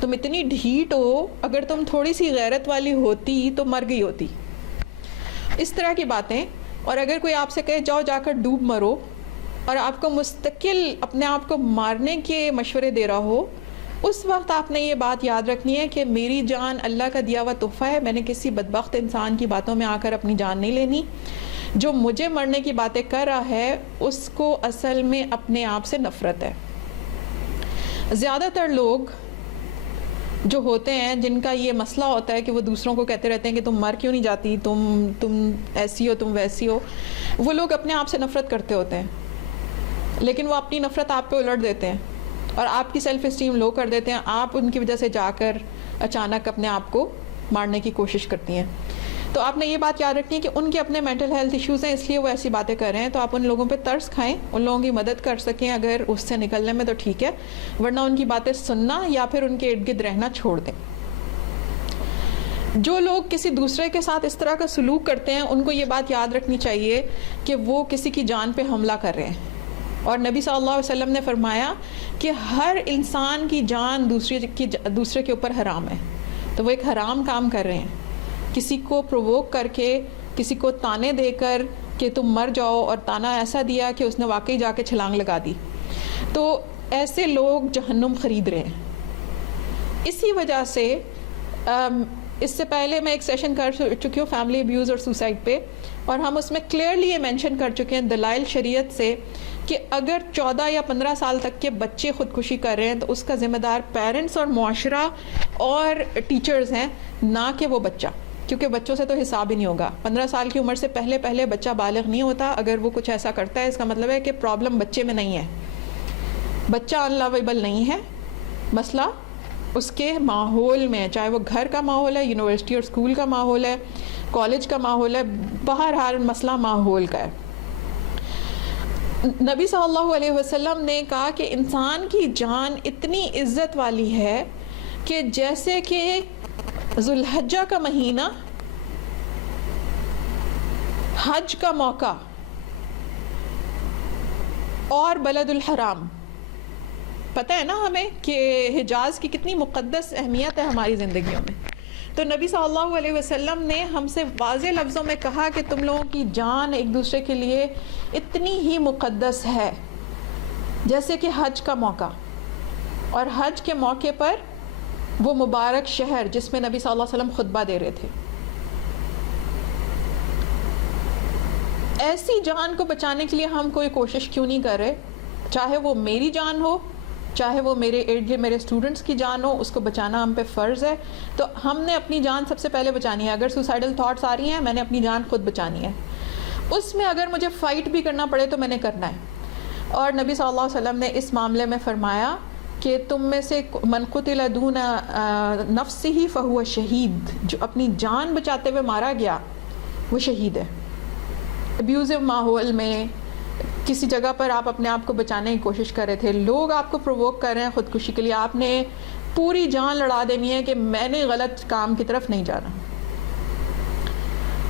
تم اتنی ڈھیٹ ہو, اگر تم تھوڑی سی غیرت والی ہوتی تو مر گئی ہوتی, اس طرح کی باتیں, اور اگر کوئی آپ سے کہے جاؤ جا کر ڈوب مرو، اور آپ کو مستقل اپنے آپ کو مارنے کے مشورے دے رہا ہو، اس وقت آپ نے یہ بات یاد رکھنی ہے کہ میری جان اللہ کا دیا ہوا تحفہ ہے، میں نے کسی بدبخت انسان کی باتوں میں آ کر اپنی جان نہیں لینی۔ جو مجھے مرنے کی باتیں کر رہا ہے اس کو اصل میں اپنے آپ سے نفرت ہے۔ زیادہ تر لوگ جو ہوتے ہیں جن کا یہ مسئلہ ہوتا ہے کہ وہ دوسروں کو کہتے رہتے ہیں کہ تم مر کیوں نہیں جاتی، تم ایسی ہو، تم ویسی ہو، وہ لوگ اپنے آپ سے نفرت کرتے ہوتے ہیں، لیکن وہ اپنی نفرت آپ پہ الٹ دیتے ہیں اور آپ کی سیلف اسٹیم لو کر دیتے ہیں۔ آپ ان کی وجہ سے جا کر اچانک اپنے آپ کو مارنے کی کوشش کرتی ہیں۔ تو آپ نے یہ بات یاد رکھنی ہے کہ ان کے اپنے مینٹل ہیلتھ ایشوز ہیں، اس لیے وہ ایسی باتیں کر رہے ہیں۔ تو آپ ان لوگوں پہ ترس کھائیں، ان لوگوں کی مدد کر سکیں اگر اس سے نکلنے میں تو ٹھیک ہے، ورنہ ان کی باتیں سننا یا پھر ان کے ارد گرد رہنا چھوڑ دیں۔ جو لوگ کسی دوسرے کے ساتھ اس طرح کا سلوک کرتے ہیں ان کو یہ بات یاد رکھنی چاہیے کہ وہ کسی کی جان پہ حملہ کر رہے ہیں، اور نبی صلی اللہ علیہ وسلم نے فرمایا کہ ہر انسان کی جان دوسرے کے اوپر حرام ہے، تو وہ ایک حرام کام کر رہے ہیں۔ کسی کو پرووک کر کے، کسی کو تانے دے کر کہ تم مر جاؤ، اور تانا ایسا دیا کہ اس نے واقعی جا کے چھلانگ لگا دی، تو ایسے لوگ جہنم خرید رہے ہیں۔ اسی وجہ سے اس سے پہلے میں ایک سیشن کر چکی ہوں فیملی ابیوز اور سوسائڈ پہ، اور ہم اس میں کلیئرلی یہ مینشن کر چکے ہیں دلائل شریعت سے کہ اگر 14 یا 15 سال تک کے بچے خودکشی کر رہے ہیں تو اس کا ذمہ دار پیرنٹس اور معاشرہ اور ٹیچرز ہیں، نہ کہ وہ بچہ، کیونکہ بچوں سے تو حساب ہی نہیں ہوگا۔ 15 سال کی عمر سے پہلے بچہ بالغ نہیں ہوتا۔ اگر وہ کچھ ایسا کرتا ہے اس کا مطلب ہے کہ پرابلم بچے میں نہیں ہے، بچہ انلاویبل نہیں ہے، مسئلہ اس کے ماحول میں، چاہے وہ گھر کا ماحول ہے، یونیورسٹی اور اسکول کا ماحول ہے، کالج کا ماحول ہے، بہرحال مسئلہ ماحول کا ہے۔ نبی صلی اللہ علیہ وسلم نے کہا کہ انسان کی جان اتنی عزت والی ہے کہ جیسے کہ ذوالحجہ کا مہینہ، حج کا موقع اور بلد الحرام، پتہ ہے نا ہمیں کہ حجاز کی کتنی مقدس اہمیت ہے ہماری زندگیوں میں۔ تو نبی صلی اللہ علیہ وسلم نے ہم سے واضح لفظوں میں کہا کہ تم لوگوں کی جان ایک دوسرے کے لیے اتنی ہی مقدس ہے جیسے کہ حج کا موقع، اور حج کے موقع پر وہ مبارک شہر جس میں نبی صلی اللہ علیہ وسلم خطبہ دے رہے تھے۔ ایسی جان کو بچانے کے لیے ہم کوئی کوشش کیوں نہیں کر رہے؟ چاہے وہ میری جان ہو، چاہے وہ میرے ارد گرد میرے اسٹوڈنٹس کی جان ہو، اس کو بچانا ہم پہ فرض ہے۔ تو ہم نے اپنی جان سب سے پہلے بچانی ہے۔ اگر سوسائڈل تھاٹس آ رہی ہیں، میں نے اپنی جان خود بچانی ہے، اس میں اگر مجھے فائٹ بھی کرنا پڑے تو میں نے کرنا ہے۔ اور نبی صلی اللہ علیہ وسلم نے اس معاملے میں فرمایا کہ تم میں سے من قتل دون نفسہ فہو شہید، جو اپنی جان بچاتے ہوئے مارا گیا وہ شہید ہے۔ ابیوزو ماحول میں کسی جگہ پر آپ اپنے آپ کو بچانے کی کوشش کر رہے تھے، لوگ آپ کو پرووک کر رہے ہیں خودکشی کے لیے، آپ نے پوری جان لڑا دینی ہے کہ میں نے غلط کام کی طرف نہیں جانا۔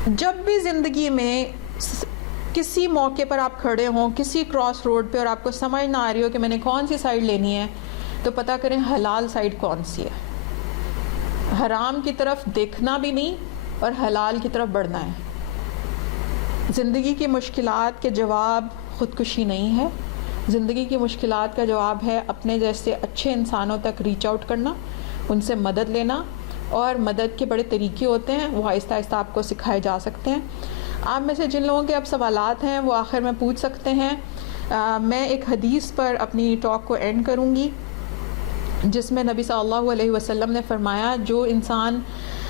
جب بھی زندگی میں کسی موقع پر آپ کھڑے ہوں، کسی کراس روڈ پہ، اور آپ کو سمجھ نہ آ رہی ہو کہ میں نے کون سی سائڈ لینی ہے، تو پتہ کریں حلال سائڈ کون سی ہے۔ حرام کی طرف دیکھنا بھی نہیں اور حلال کی طرف بڑھنا ہے۔ زندگی کی مشکلات کے جواب خودکشی نہیں ہے، زندگی کی مشکلات کا جواب ہے اپنے جیسے اچھے انسانوں تک ریچ آؤٹ کرنا، ان سے مدد لینا، اور مدد کے بڑے طریقے ہوتے ہیں، وہ آہستہ آہستہ آپ کو سکھائے جا سکتے ہیں۔ آپ میں سے جن لوگوں کے اب سوالات ہیں وہ آخر میں پوچھ سکتے ہیں۔ میں ایک حدیث پر اپنی ٹاک کو اینڈ کروں گی جس میں نبی صلی اللہ علیہ وسلم نے فرمایا جو انسان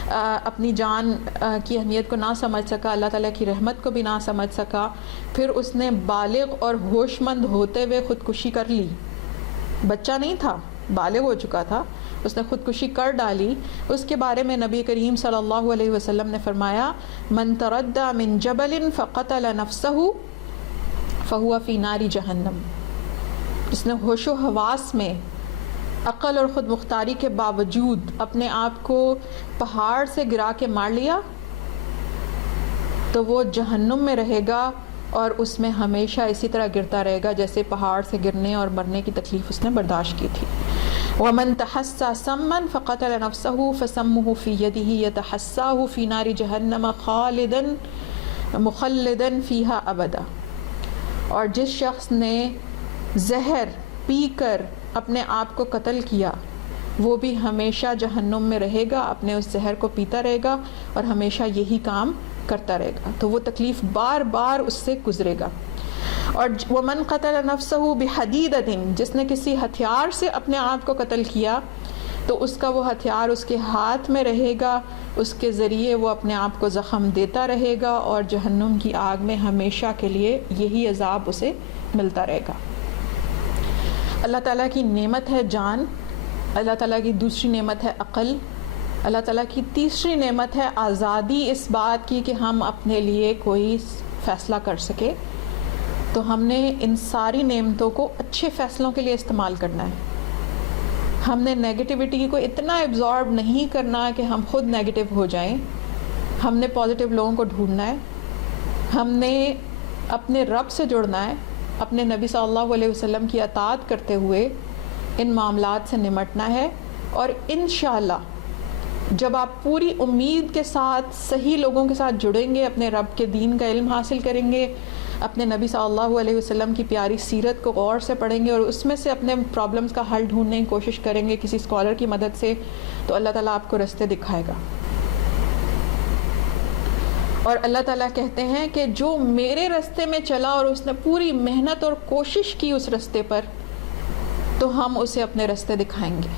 اپنی جان کی اہمیت کو نہ سمجھ سکا، اللہ تعالیٰ کی رحمت کو بھی نہ سمجھ سکا، پھر اس نے بالغ اور ہوش مند ہوتے ہوئے خودکشی کر لی، بچہ نہیں تھا، بالغ ہو چکا تھا، اس نے خودکشی کر ڈالی، اس کے بارے میں نبی کریم صلی اللہ علیہ وسلم نے فرمایا من تردى من جبل فقتل نفسه فهو في نار جہنم، جس نے ہوش و حواس میں عقل اور خود مختاری کے باوجود اپنے آپ کو پہاڑ سے گرا کے مار لیا تو وہ جہنم میں رہے گا، اور اس میں ہمیشہ اسی طرح گرتا رہے گا جیسے پہاڑ سے گرنے اور مرنے کی تکلیف اس نے برداشت کی تھی۔ وَمَن تَحَسَّى سَمًّا فَقَتَلَ نَفْسَهُ فَسَمُّهُ فِي يَدِهِ يَتَحَسَّاهُ فِي نَارِ جَهَنَّمَ خَالِدًا مخلدن فیہا ابدا، اور جس شخص نے زہر پی کر اپنے آپ کو قتل کیا وہ بھی ہمیشہ جہنم میں رہے گا، اپنے اس زہر کو پیتا رہے گا اور ہمیشہ یہی کام کرتا رہے گا، تو وہ تکلیف بار بار اس سے گزرے گا۔ اور ومن قتل نفسہ بحدیدۃ، جس نے کسی ہتھیار سے اپنے آپ کو قتل کیا تو اس کا وہ ہتھیار اس کے ہاتھ میں رہے گا، اس کے ذریعے وہ اپنے آپ کو زخم دیتا رہے گا اور جہنم کی آگ میں ہمیشہ کے لیے یہی عذاب اسے ملتا رہے گا۔ اللہ تعالیٰ کی نعمت ہے جان، اللہ تعالیٰ کی دوسری نعمت ہے عقل، اللہ تعالیٰ کی تیسری نعمت ہے آزادی اس بات کی کہ ہم اپنے لیے کوئی فیصلہ کر سکے، تو ہم نے ان ساری نعمتوں کو اچھے فیصلوں کے لیے استعمال کرنا ہے۔ ہم نے نیگیٹیوٹی کو اتنا ایبزارب نہیں کرنا کہ ہم خود نیگیٹو ہو جائیں، ہم نے پازیٹیو لوگوں کو ڈھونڈنا ہے، ہم نے اپنے رب سے جڑنا ہے، اپنے نبی صلی اللہ علیہ وسلم کی اطاعت کرتے ہوئے ان معاملات سے نمٹنا ہے، اور انشاءاللہ جب آپ پوری امید کے ساتھ صحیح لوگوں کے ساتھ جڑیں گے، اپنے رب کے دین کا علم حاصل کریں گے، اپنے نبی صلی اللہ علیہ وسلم کی پیاری سیرت کو غور سے پڑھیں گے اور اس میں سے اپنے پرابلمز کا حل ڈھونڈنے کی کوشش کریں گے کسی اسکالر کی مدد سے، تو اللہ تعالیٰ آپ کو رستے دکھائے گا۔ اور اللہ تعالیٰ کہتے ہیں کہ جو میرے رستے میں چلا اور اس نے پوری محنت اور کوشش کی اس رستے پر، تو ہم اسے اپنے رستے دکھائیں گے۔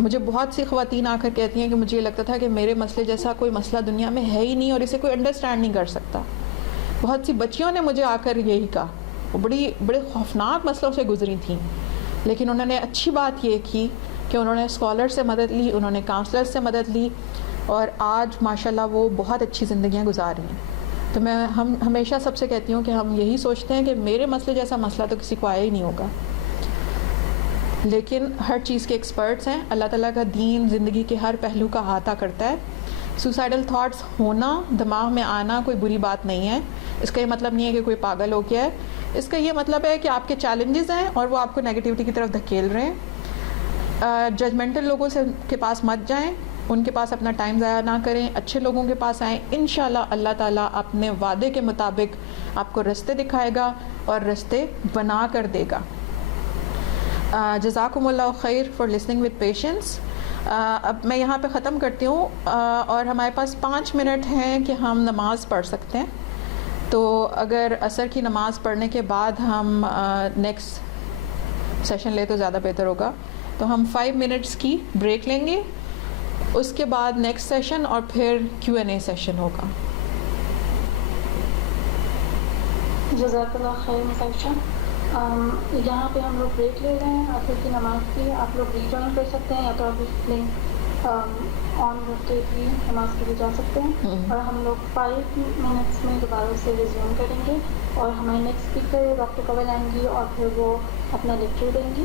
مجھے بہت سی خواتین آ کر کہتی ہیں کہ مجھے لگتا تھا کہ میرے مسئلے جیسا کوئی مسئلہ دنیا میں ہے ہی نہیں اور اسے کوئی انڈرسٹینڈ نہیں کر سکتا۔ بہت سی بچیوں نے مجھے آ کر یہی کہا، وہ بڑے خوفناک مسئلوں سے گزری تھیں، لیکن انہوں نے اچھی بات یہ کی کہ انہوں نے اسکالر سے مدد لی، انہوں نے کاؤنسلر سے مدد لی، اور آج ماشاءاللہ وہ بہت اچھی زندگیاں گزار رہی ہیں۔ تو میں ہمیشہ سب سے کہتی ہوں کہ ہم یہی سوچتے ہیں کہ میرے مسئلے جیسا مسئلہ تو کسی کو آیا ہی نہیں ہوگا، لیکن ہر چیز کے ایکسپرٹس ہیں۔ اللہ تعالیٰ کا دین زندگی کے ہر پہلو کا احاطہ کرتا ہے۔ سوسائڈل تھاٹس ہونا، دماغ میں آنا کوئی بری بات نہیں ہے، اس کا یہ مطلب نہیں ہے کہ کوئی پاگل ہو گیا ہے، اس کا یہ مطلب ہے کہ آپ کے چیلنجز ہیں اور وہ آپ کو نیگیٹیوٹی کی طرف دھکیل رہے ہیں۔ ججمنٹل لوگوں کے پاس مت جائیں، ان کے پاس اپنا ٹائم ضائع نہ کریں، اچھے لوگوں کے پاس آئیں، انشاءاللہ اللہ تعالیٰ اپنے وعدے کے مطابق آپ کو رستے دکھائے گا اور رستے بنا کر دے گا۔ جزاکم اللہ خیر فار لسننگ ود پیشنس۔ اب میں یہاں پہ ختم کرتی ہوں، اور ہمارے پاس 5 منٹ ہیں کہ ہم نماز پڑھ سکتے ہیں، تو اگر عصر کی نماز پڑھنے کے بعد ہم نیکسٹ سیشن لے تو زیادہ بہتر ہوگا، تو ہم 5 منٹس کی بریک لیں گے، اس کے بعد نیکسٹ سیشن اور پھر Q&A سیشن ہوگا۔ جزاک اللہ خیر مسائشہ۔ یہاں پہ ہم لوگ بریک لے رہے ہیں عصر کی نماز کی، آپ لوگ ری جوائن کر سکتے ہیں یا تو آپ لنک آن رکھ کے بھی نماز کے لیے جا سکتے ہیں، اور ہم لوگ 5 منٹس میں دوبارہ سے ریزیوم کریں گے، اور ہمارے نیکسٹ اسپیکر ڈاکٹر کول آئیں گی اور پھر وہ اپنا لیکچر دیں گی۔